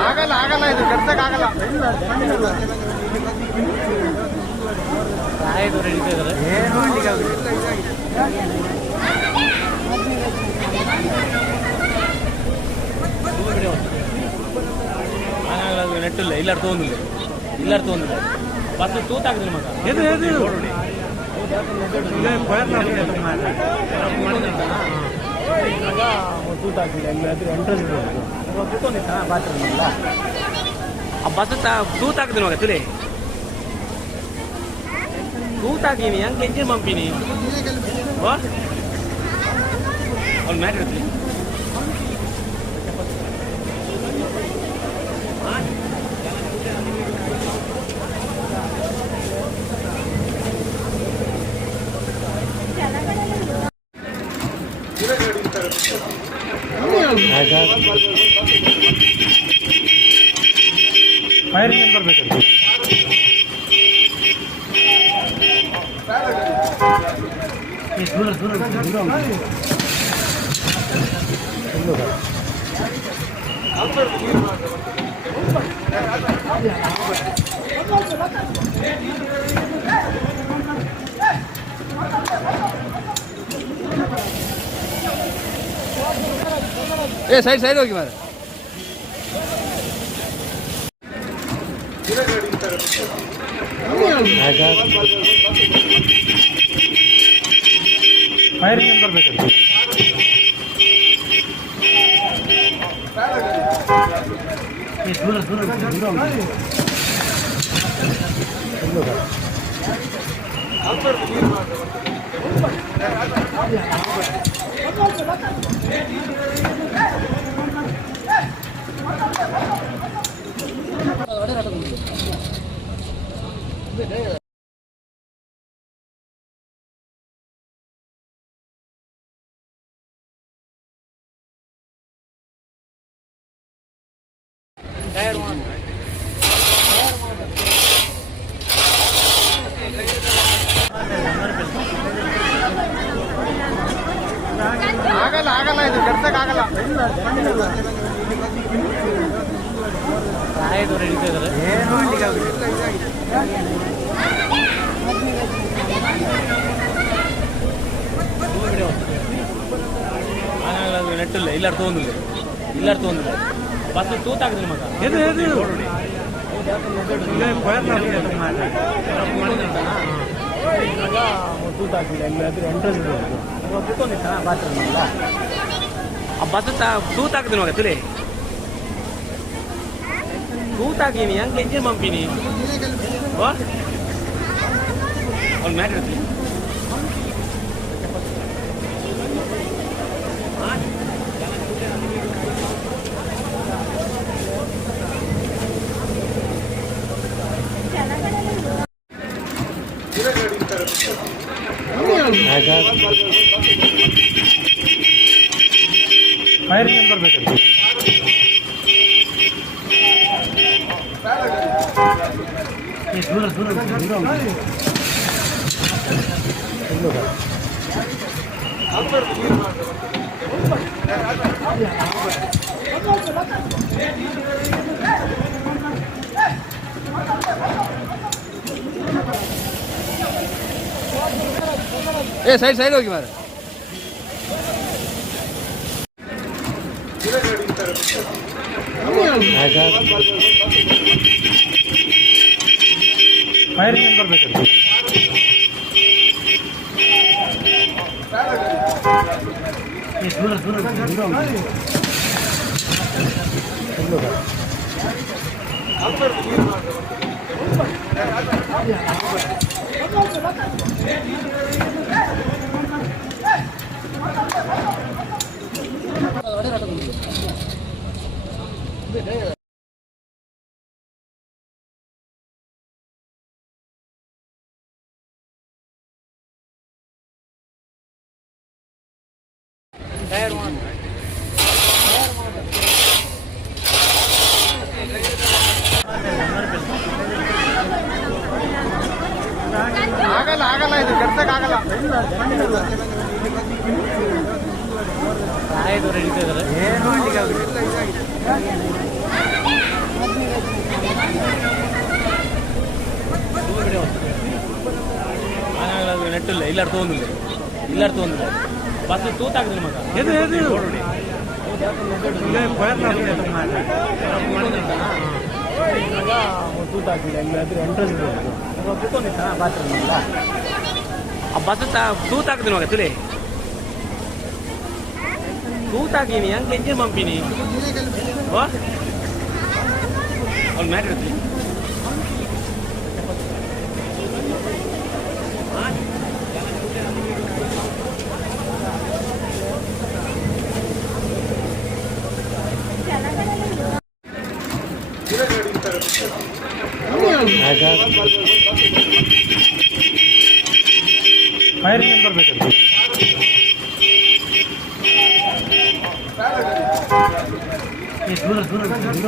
ಆಗಲ್ಲ ಆಗಲ್ಲ ಇದು ಕೆಡ್ಸಕ್ ಆಗಲ್ಲ. ಸಹಾಯಕರು ಹಿಡಿತಾ ಇದ್ದಾರೆ. ಏನು ಮಾಡ್ಲಿಕ್ಕೆ ಆಗುದಿಲ್ಲ. ನೆಟ್ಟಿಲ್ಲ, ಇಲ್ಲಾರು ತೊಗೊಂಡಿಲ್ಲ, ಇಲ್ಲಾರು ತೊಗೊಂಡಿಲ್ಲ. ಬಸ್ ತೂತಾಗ್ತದೆ ಮಗ. ತೂತಾಕಿಲ್ಲ ಇಲ್ಲಾದ್ರೆ ಎಂಟ್ರೆನ್ಸ್ ಕುತ್ಕೊಂಡಿತ್ತ ಬಾತ್ರೂಮ್ ಇಲ್ಲ. ಆ ಬಸ್ ತೂತಾಗ್ತದೆ ಮಗ ತುಲೆ ತೂತಾಕಿನಿ ಹಂಗೆ ಎಂಜಿನ್ ಪಂಪಿನಿ ಅವ್ನು ಮ್ಯಾಟ್ ಇಡ್ತೀನಿ. ಫೈರ್ ಇಂಜಿನ್ ಬರ್ಬೇಕಂತ ದೂರ ದೂರ ದೂರ ಏ ಸೈಡ್ ಸೈಡ್ ಹೋಗಿ ಮಾರ. ಫೈರ್ ಇಂಜಿನ್ ಬರ್ಬೇಕಂತ ದೂರ ದೂರ ದೂರ ಆಗಲ್ಲ ಆಗಲ್ಲ ಇದು ಕೆಡ್ಸಕ್ಕಾಗಲ್ಲ. ಪ್ರಾಯದವ್ರು ಹಿಡಿತಾ ಇದ್ದಾರೆ. ಏನು ಮಾಡ್ಲಿಕ್ಕೆ ಆಗುದಿಲ್ಲ. ಅದು ನೆಟ್ಟಿಲ್ಲ, ಇಲ್ಲಾರು ತೊಗೊಂಡಿಲ್ಲ, ಇಲ್ಲಾರು ತೊಗೊಂಡಿಲ್ಲ. ಬಸ್ ತೂತಾಕಿದ್ರೆ ಮಗ ತೂತಾಕಿಲ್ಲ ಎಲ್ಲಾದ್ರೂ ಎಂಟ್ರೆನ್ಸ್ ಇರ್ಬೋದು ಕುತ್ಕೊಂಡಿತ್ತ ಬಾತ್ರೂಮ್ ಆ ಬಸ್ ತೂತಾಕಿದ್ರೆ ಮಗ ತುಲೆ ತೂತಾಕಿನಿ ಹಂಗೆ ಎಂಜಾಯ್ ಮಂಪಿನಿ ಅವ್ನು ಮ್ಯಾಟ್ ಇರ್ತೀನಿ. ಫೈರ್ ಇಂಜಿನ್ ಬರ್ಬೇಕು. ದೂರ ದೂರ ದೂರ ಏ ಸೈಡ್ ಸೈಡ್ ಹೋಗಿ ಮಾರ. ಫೈರ್ ಇಂಜಿನ್ ಬರ್ಬೇಕು. ದೂರ ದೂರ ದೂರ ಆಗಲ್ಲ ಆಗಲ್ಲ ಇದು ಕೆಡ್ಸಕ್ಕಾಗಲ್ಲ. ಪ್ರಾಯದವ್ರು ಹಿಡಿತಾ ಇದ್ದಾರೆ. ಏನು ಮಾಡ್ಲಿಕ್ಕೆ ಆಗುದಿಲ್ಲ. ಅದು ನೆಟ್ಟಿಲ್ಲ, ಇಲ್ಲಾರು ತೊಗೊಂಡಿಲ್ಲ, ಇಲ್ಲಾರು ತೊಗೊಂಡಿಲ್ಲ. ಬಸ್ ತೂತಾಕಿದ್ರೆ ಮಗ ತೂತಾಕಿಲ್ಲ ಎಲ್ಲಾದ್ರೂ ಎಂಟ್ರೆನ್ಸ್ ಇರ್ಬೋದು ಕುತ್ಕೊಂಡಿತ್ತ ಬಾತ್ರೂಮ್ ಆ ಬಸ್ ತೂತಾಕಿದ್ರೆ ಮಗ ತುಲೆ ತೂತಾಕಿನಿ ಹಂಗೆ ಎಂಜಾಯ್ ಮಂಪಿನಿ ಅವ್ನು ಮ್ಯಾಟ್ ಇರ್ತೀನಿ. ಫೈರ್ ಇಂಜಿನ್ ಬರ್ಬೇಕು. ದೂರ ದೂರ ದೂರ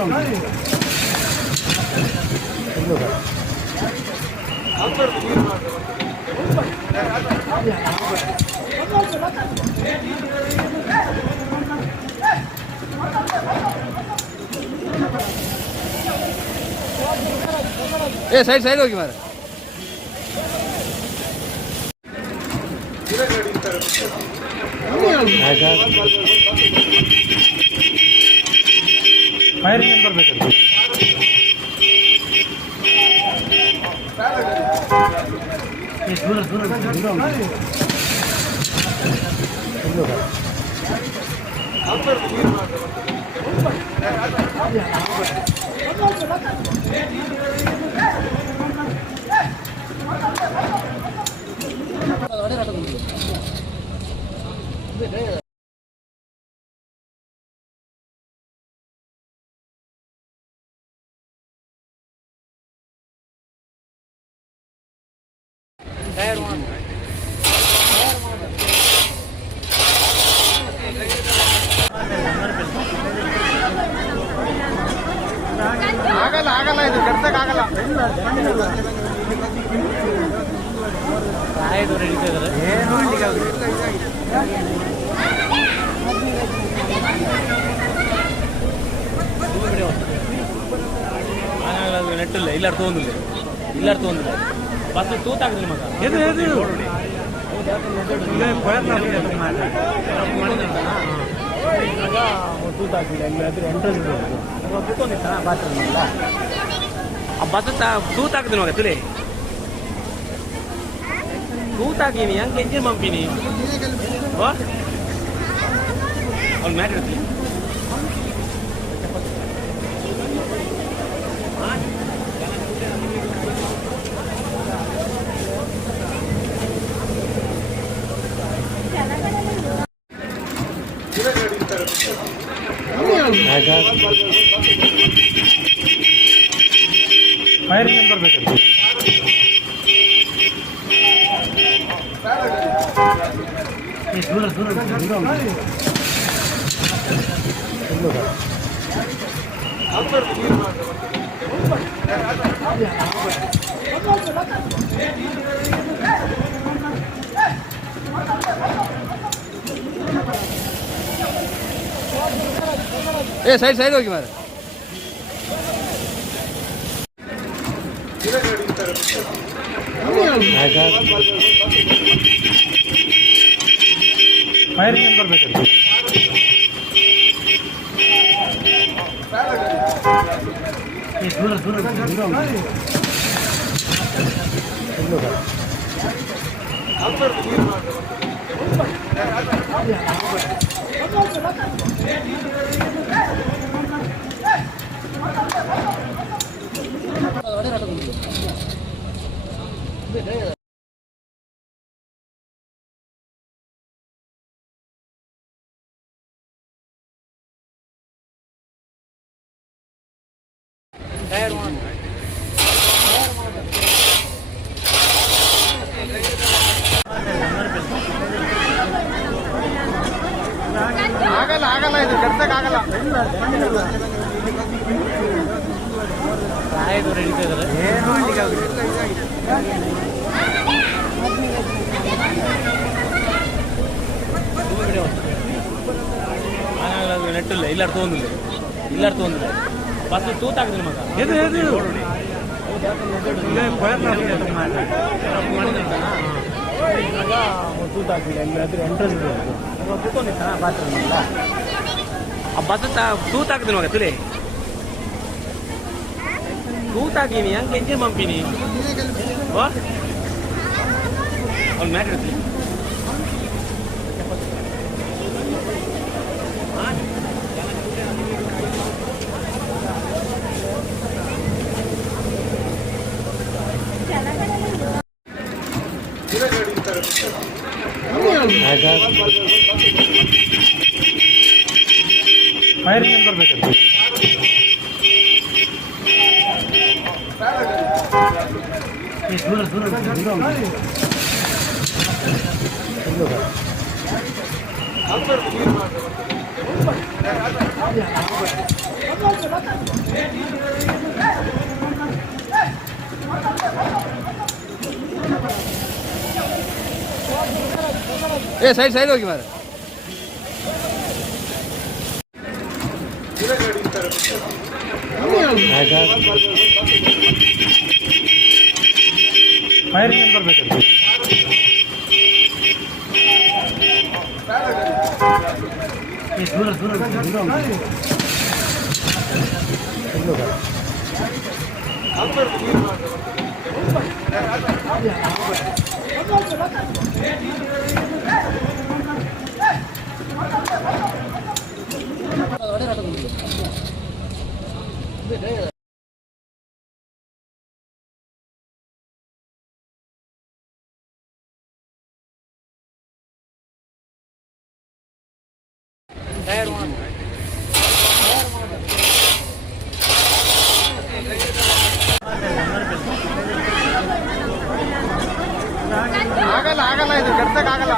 ಏ ಸೈಡ್ ಸೈಡ್ ಹೋಗಿ ಮಾರ. ಫೈರ್ ಇಂಜಿನ್ ಬರ್ಬೇಕು. ದೂರ ದೂರ ದೂರ ಆಗಲ್ಲ ಆಗಲ್ಲ ಇದು ಕೆಡ್ಸಕ್ಕಾಗಲ್ಲ. ಪ್ರಾಯದವ್ರು ಹಿಡಿತಾ ಇದ್ದಾರೆ. ಏನು ಹಳ್ಳಿಗೆ ಆಗುತ್ತೆ. ನೆಟ್ಟಿಲ್ಲ ಇಲ್ಲಾರು ತೊಗೊಂಡಿಲ್ಲ ಇಲ್ಲಾರು ತೊಗೊಂಡಿಲ್ಲ ಬಸ್ ತೂತಾಕಿದ್ರೆ ಮಗ ತೂತಾಕಿಲ್ಲ ಇಲ್ಲಾದ್ರೆ ಎಂಟ್ರೆನ್ಸ್ ಕೂತ್ಕೊಂಡಿತ್ತ ಬಾತ್ರೂಮ್ ಆ ಬಸ್ ತೂತಾಕಿದ್ರೆ ಮಗ ತುಲೆ ತೂತಾಕಿನಿ ಹಂಗೆ ಎಂಜಿನ್ ಪಂಪಿನಿ ಅವ್ನು ಮ್ಯಾಟ್ ಇಡ್ತೀನಿ ಫೈರಿಂಗ್ ಬರ್ಬೇಕು ದೂರ ದೂರ ದೂರ ಏ ಸೈಡ್ ಸೈಡ್ ಹೋಗಿ ಮಾರ. ಫೈರಿಂಗ್ ಬರ್ಬೇಕು ದೂರ ದೂರ ದೂರ ಆಗಲ್ಲ ಆಗಲ್ಲ ಇದು ಕೆಡ್ಸಕ್ಕಾಗಲ್ಲ. ಪ್ರಾಯದವ್ರು ಹಿಡಿತಾ ಇದ್ದಾರೆ. ಏನು ಹಳ್ಳಿಗೆ ಆಗುತ್ತೆ. ನೆಟ್ಟಿಲ್ಲ ಇಲ್ಲಾರು ತೊಗೊಂಡಿಲ್ಲ ಇಲ್ಲಾರು ತೊಗೊಂಡಿಲ್ಲ ಬಸ್ ತೂತಾಕಿದ್ರೆ ಮಗ ತೂತಾಕಿಲ್ಲ ಇಲ್ಲಾದ್ರೆ ಎಂಟ್ರೆನ್ಸ್ ಕೂತ್ಕೊಂಡಿತ್ತ ಬಾತ್ರೂಮ್ ಆ ಬಸ್ ತೂತಾಕಿದ್ರೆ ಮಗ ತುಲೆ ತೂತಾಕಿನಿ ಹಂಗೆ ಎಂಜಿನ್ ಪಂಪಿನಿ ಅವ್ನು ಮ್ಯಾಟ್ ಇಡ್ತೀನಿ ಫೈರಿಂಗ್ ಬರ್ಬೇಕು ದೂರ ದೂರ ದೂರ ಏ ಸೈಡ್ ಸೈಡ್ ಹೋಗಿ ಮಾರ. ಫೈರಿಂಗ್ ಬರ್ಬೇಕು ದೂರ ದೂರ ದೂರ ಆಗಲ್ಲ ಇದು ಕೆಡ್ಸಕ್ಕಾಗಲ್ಲ.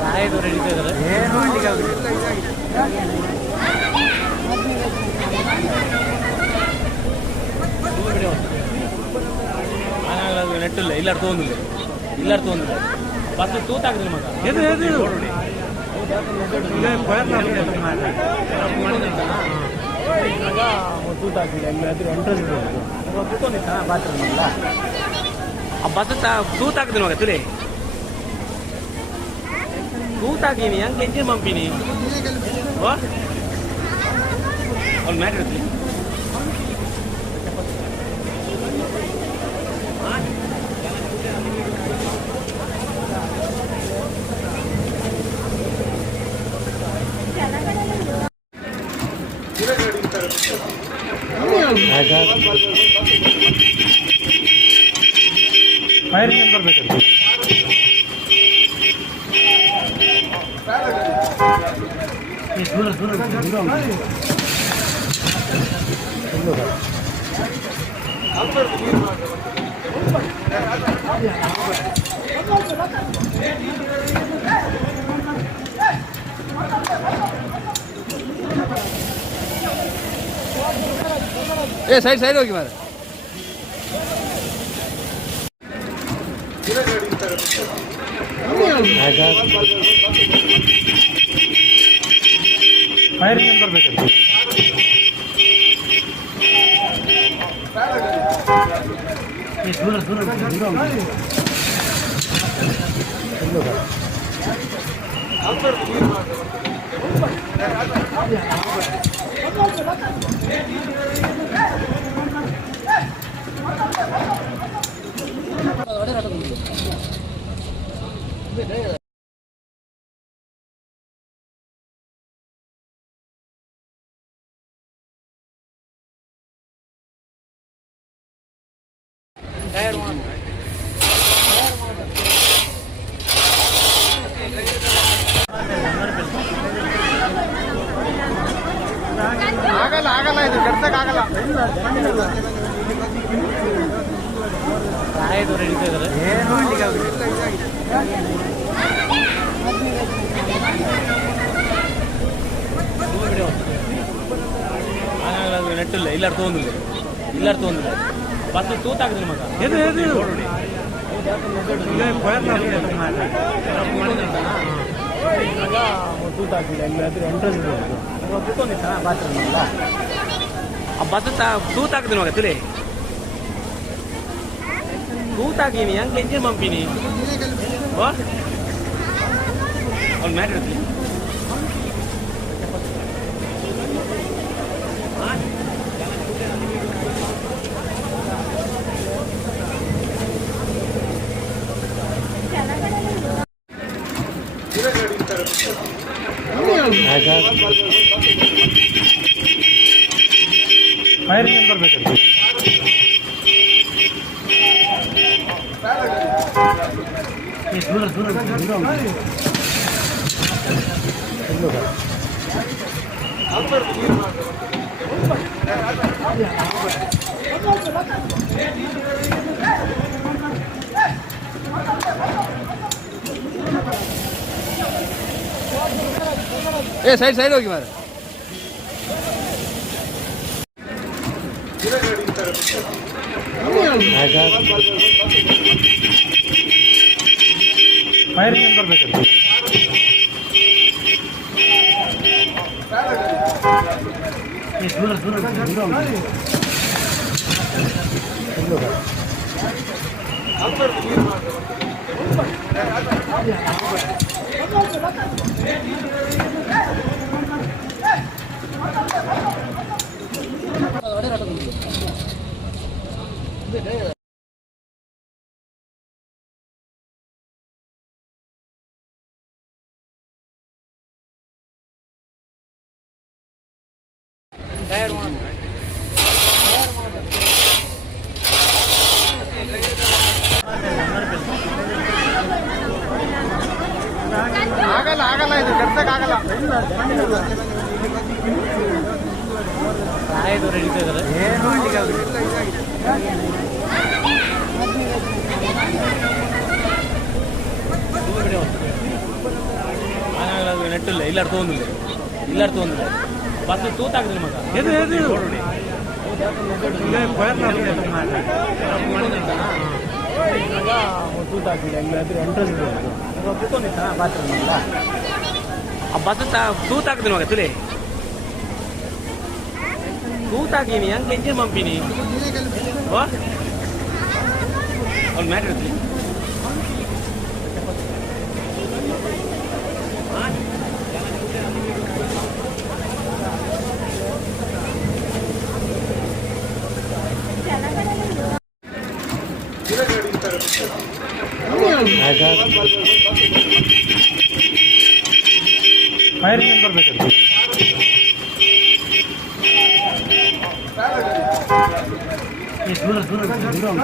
ಸಹಾಯದವ್ರು ಹಿಡಿತಾ ಇದ್ದಾರೆ. ಏನು ಮಾಡ್ಲಿಕ್ಕೆ ಆಗುದಿಲ್ಲ. ನೆಟ್ಟಿಲ್ಲ, ಇಲ್ಲಾರು ತೊಗೊಂಡಿಲ್ಲ, ಇಲ್ಲಾರು ತೊಗೊಂಡಿಲ್ಲ. ಬಸ್ ತೂತಾಕಿದ್ರೆ ಮಗ ತೂತಾಕಿಲ್ಲ ಎಂಟ್ರೆನ್ಸ್ ಕೂತ್ಕೊಂಡಿತ್ತ ಬಾತ್ರೂಮ್ ಇಲ್ಲ ಆ ಬಸ್ ತೂತಾಕಿದ್ರೆ ಮಗ ತುಲೆ ತೂತಾಕಿನಿ ಹಂಗೆ ಎಂಜಿನ್ ಪಂಪಿನಿ ಅವ್ನು ಮ್ಯಾಟ್ ಇಡ್ತೀನಿ. ಫೈರ್ ಬರ್ಬೇಕು. ದೂರ ದೂರ ದೂರ ಏ ಸೈಡ್ ಸೈಡ್ ಹೋಗಿ ಮಾರ. ಫೈರ್ ಬರ್ಬೇಕು. ದೂರ ದೂರ ದೂರ ಆಗಲ್ಲ ಆಗಲ್ಲ ಇದು ಕೆಡ್ಸಕ್ಕಾಗಲ್ಲ. ಸಹಾಯದವ್ರು ಹಿಡಿತಾ ಇದ್ದಾರೆ. ಏನು ಮಾಡ್ಲಿಕ್ಕೆ ಆಗುದಿಲ್ಲ. ನೆಟ್ಟಿಲ್ಲ, ಇಲ್ಲಾರು ತೊಗೊಂಡಿಲ್ಲ, ಇಲ್ಲಾರು ತೊಗೊಂಡಿಲ್ಲ. ಬಸ್ ತೂತಾಕಿದ್ರೆ ಮಗ ತೂತಾಕಿಲ್ಲ ಎಂಟ್ರೆನ್ಸ್ ಕೂತ್ಕೊಂಡಿತ್ತ ಬಾತ್ರೂಮ್ ಇಲ್ಲ ಆ ಬಸ್ ತೂತಾಕಿದ್ರೆ ಮಗ ತುಲೆ ತೂತಾಕಿನಿ ಹಂಗೆ ಎಂಜಿನ್ ಪಂಪಿನಿ ಅವ್ನು ಮ್ಯಾಟ್ ಇಡ್ತೀನಿ. ಫೈರ್ ಬರ್ಬೇಕು. ದೂರ ದೂರ ದೂರ ಏ ಸೈಡ್ ಸೈಡ್ ಹೋಗಿ ಮಾರ. ಫೈರ್ ಬರ್ಬೇಕು. ದೂರ ದೂರ ದೂರ ಆಗಲ್ಲ ಆಗಲ್ಲ ಇದು ಕೆಡ್ಸಕ್ಕಾಗಲ್ಲ. ಸಹಾಯದವ್ರು ಹಿಡಿತಾ ಇದ್ದಾರೆ. ಏನು ಮಾಡ್ಲಿಕ್ಕೆ ಆಗುದಿಲ್ಲ. ಇಲ್ಲಿ ಅರ್ಥ ಒಂದಿಲ್ಲ ಇಲ್ಲಿ ಅರ್ಥ ಒಂದಿಲ್ಲ ಬಸ್ ತೂತಾಗ್ತದೆ ಮಗ ತೂತಾಕಿಲ್ಲ ಹೆಂಗಾದ್ರೆ ಎಂಟ್ರೆನ್ಸ್ ಕುತ್ಕೊಂಡಿತ್ತ ಬಾತ್ರೂಮ್ ಆ ಬಸ್ ತೂತಾಗ್ತದೆ ಮಗ ತುಲೆ ತೂತಾಕಿನಿ ಹಂಗೆ ಎಂಜಾಯ್ ಮಂಪಿನಿ ಅವ್ನು ಮ್ಯಾಟ್ ಇರ್ತೀನಿ ಫೈರ್ ಇಂಜಿನ್ ಬರ್ಬೇಕಂತ ದೂರ ದೂರ ದೂರ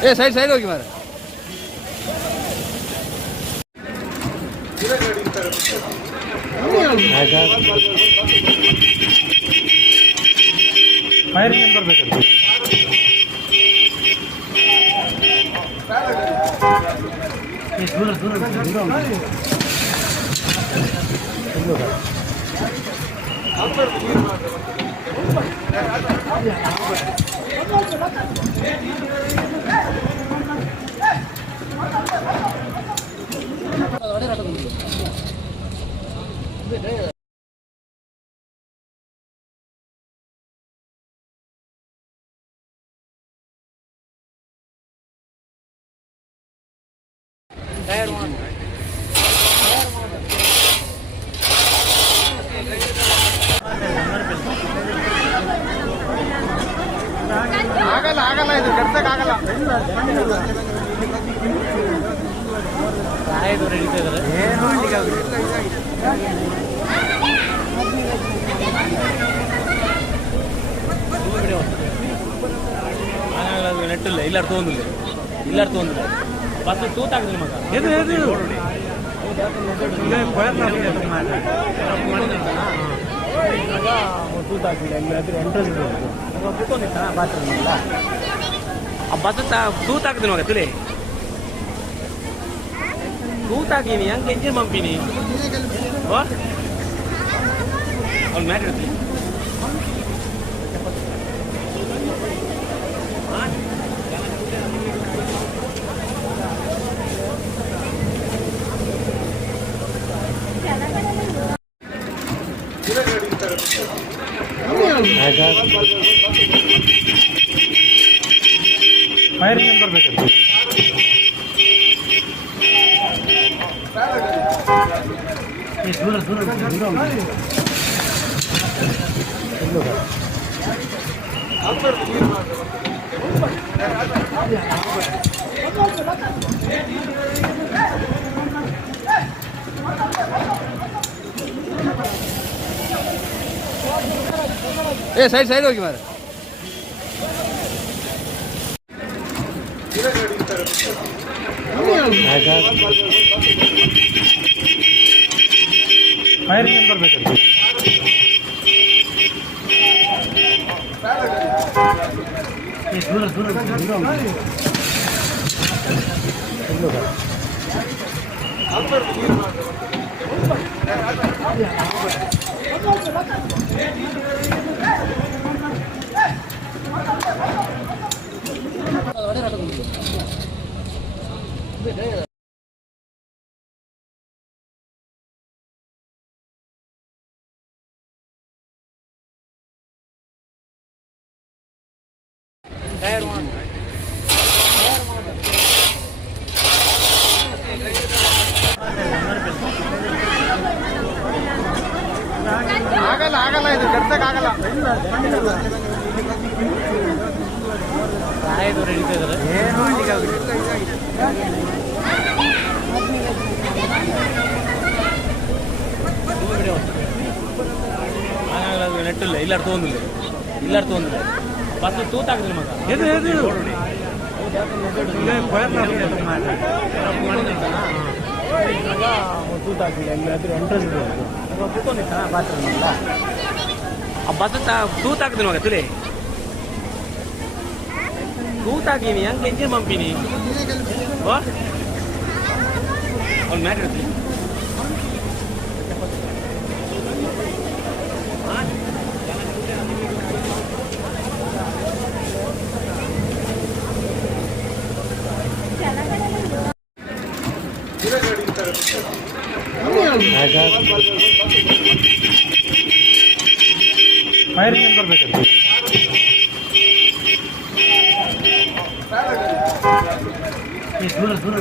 ಏ ಸೈಡ್ ಹೋಗಿ ಮಾರ ಫೈರ್ ಇಂಜಿನ್ ಬರ್ಬೇಕಂತ ದೂರ ದೂರ ದೂರ ಆಗಲ್ಲ ಇದು ಕೆಡ್ಸಕ್ ಆಗಲ್ಲ ಏನು ಮಾಡ್ಲಿಕ್ಕೆ ನೆಟ್ಟಿಲ್ಲ ಇಲ್ಲ ಅರ್ಥ ಒಂದಿಲ್ಲ ಇಲ್ಲ ಅರ್ಥ ಒಂದಿಲ್ಲ ಬಸ್ ತೂತಾಗ್ತದೆ ಮಗ ತೂತಾಕಿಲ್ಲ ಹೆಂಗಾದ್ರೆ ಎಂಟ್ರೆನ್ಸ್ ಕುತ್ಕೊಂಡಿತ್ತ ಬಾತ್ರೂಮ್ ಆ ಬಸ್ ತೂತಾಗ್ತದೆ ಮಗ ತುಲೆ ತೂತಾಕಿನಿ ಹಂಗೆ ಎಂಜಾಯ್ ಮಂಪಿನಿ ಅವ್ನು ಮ್ಯಾಟ್ ಇರ್ತೀನಿ ಫೈರ್ ಇಂಜಿನ್ ಬರ್ಬೇಕಂತ ದೂರ ದೂರ ದೂರ ಏ ಸೈಡ್ ಹೋಗಿ ಮಾರ ಫೈರ್ ಇಂಜಿನ್ ಬರ್ಬೇಕಂತ ದೂರ ದೂರ ದೂರ ಆಗಲ್ಲ ಇದು ಕೆಡ್ಸಕ್ ಆಗಲ್ಲ ಏನು ಮಾಡ್ಲಿಕ್ಕೆ ನೆಟ್ಟಿಲ್ಲ ಇಲ್ಲ ಅರ್ಥ ಒಂದಿಲ್ಲ ಇಲ್ಲ ಅರ್ಥ ಒಂದಿಲ್ಲ ಬಸ್ ತೂತಾಗ್ತದೆ ಮಗ ತೂತು ಹಾಕಿಲ್ಲ ಎಮ್ಮೆ ಅದ್ರ ಎಂಟ್ರೆನ್ಸ್ ಇರ್ಬೋದು ಕೂತ್ಕೊಂಡಿತ್ತ ಬಾತ್ರೂಮ್ ಆ ಬಸ್ ತೂತ್ ಹಾಕ್ತೀನಿ ಮಗ ತುಲೆ ತೂತ್ ಹಾಕಿನಿ ಹಂಗೆ ಎಂಜಾಯ್ ಮಂಪಿನಿ ಅವ್ನು ಮ್ಯಾಟ್ ಇಡ್ತೀನಿ ಫೈರ್ ಇಂಜಿನ್ ಬರ್ಬೇಕಂತ ದೂರ ದೂರ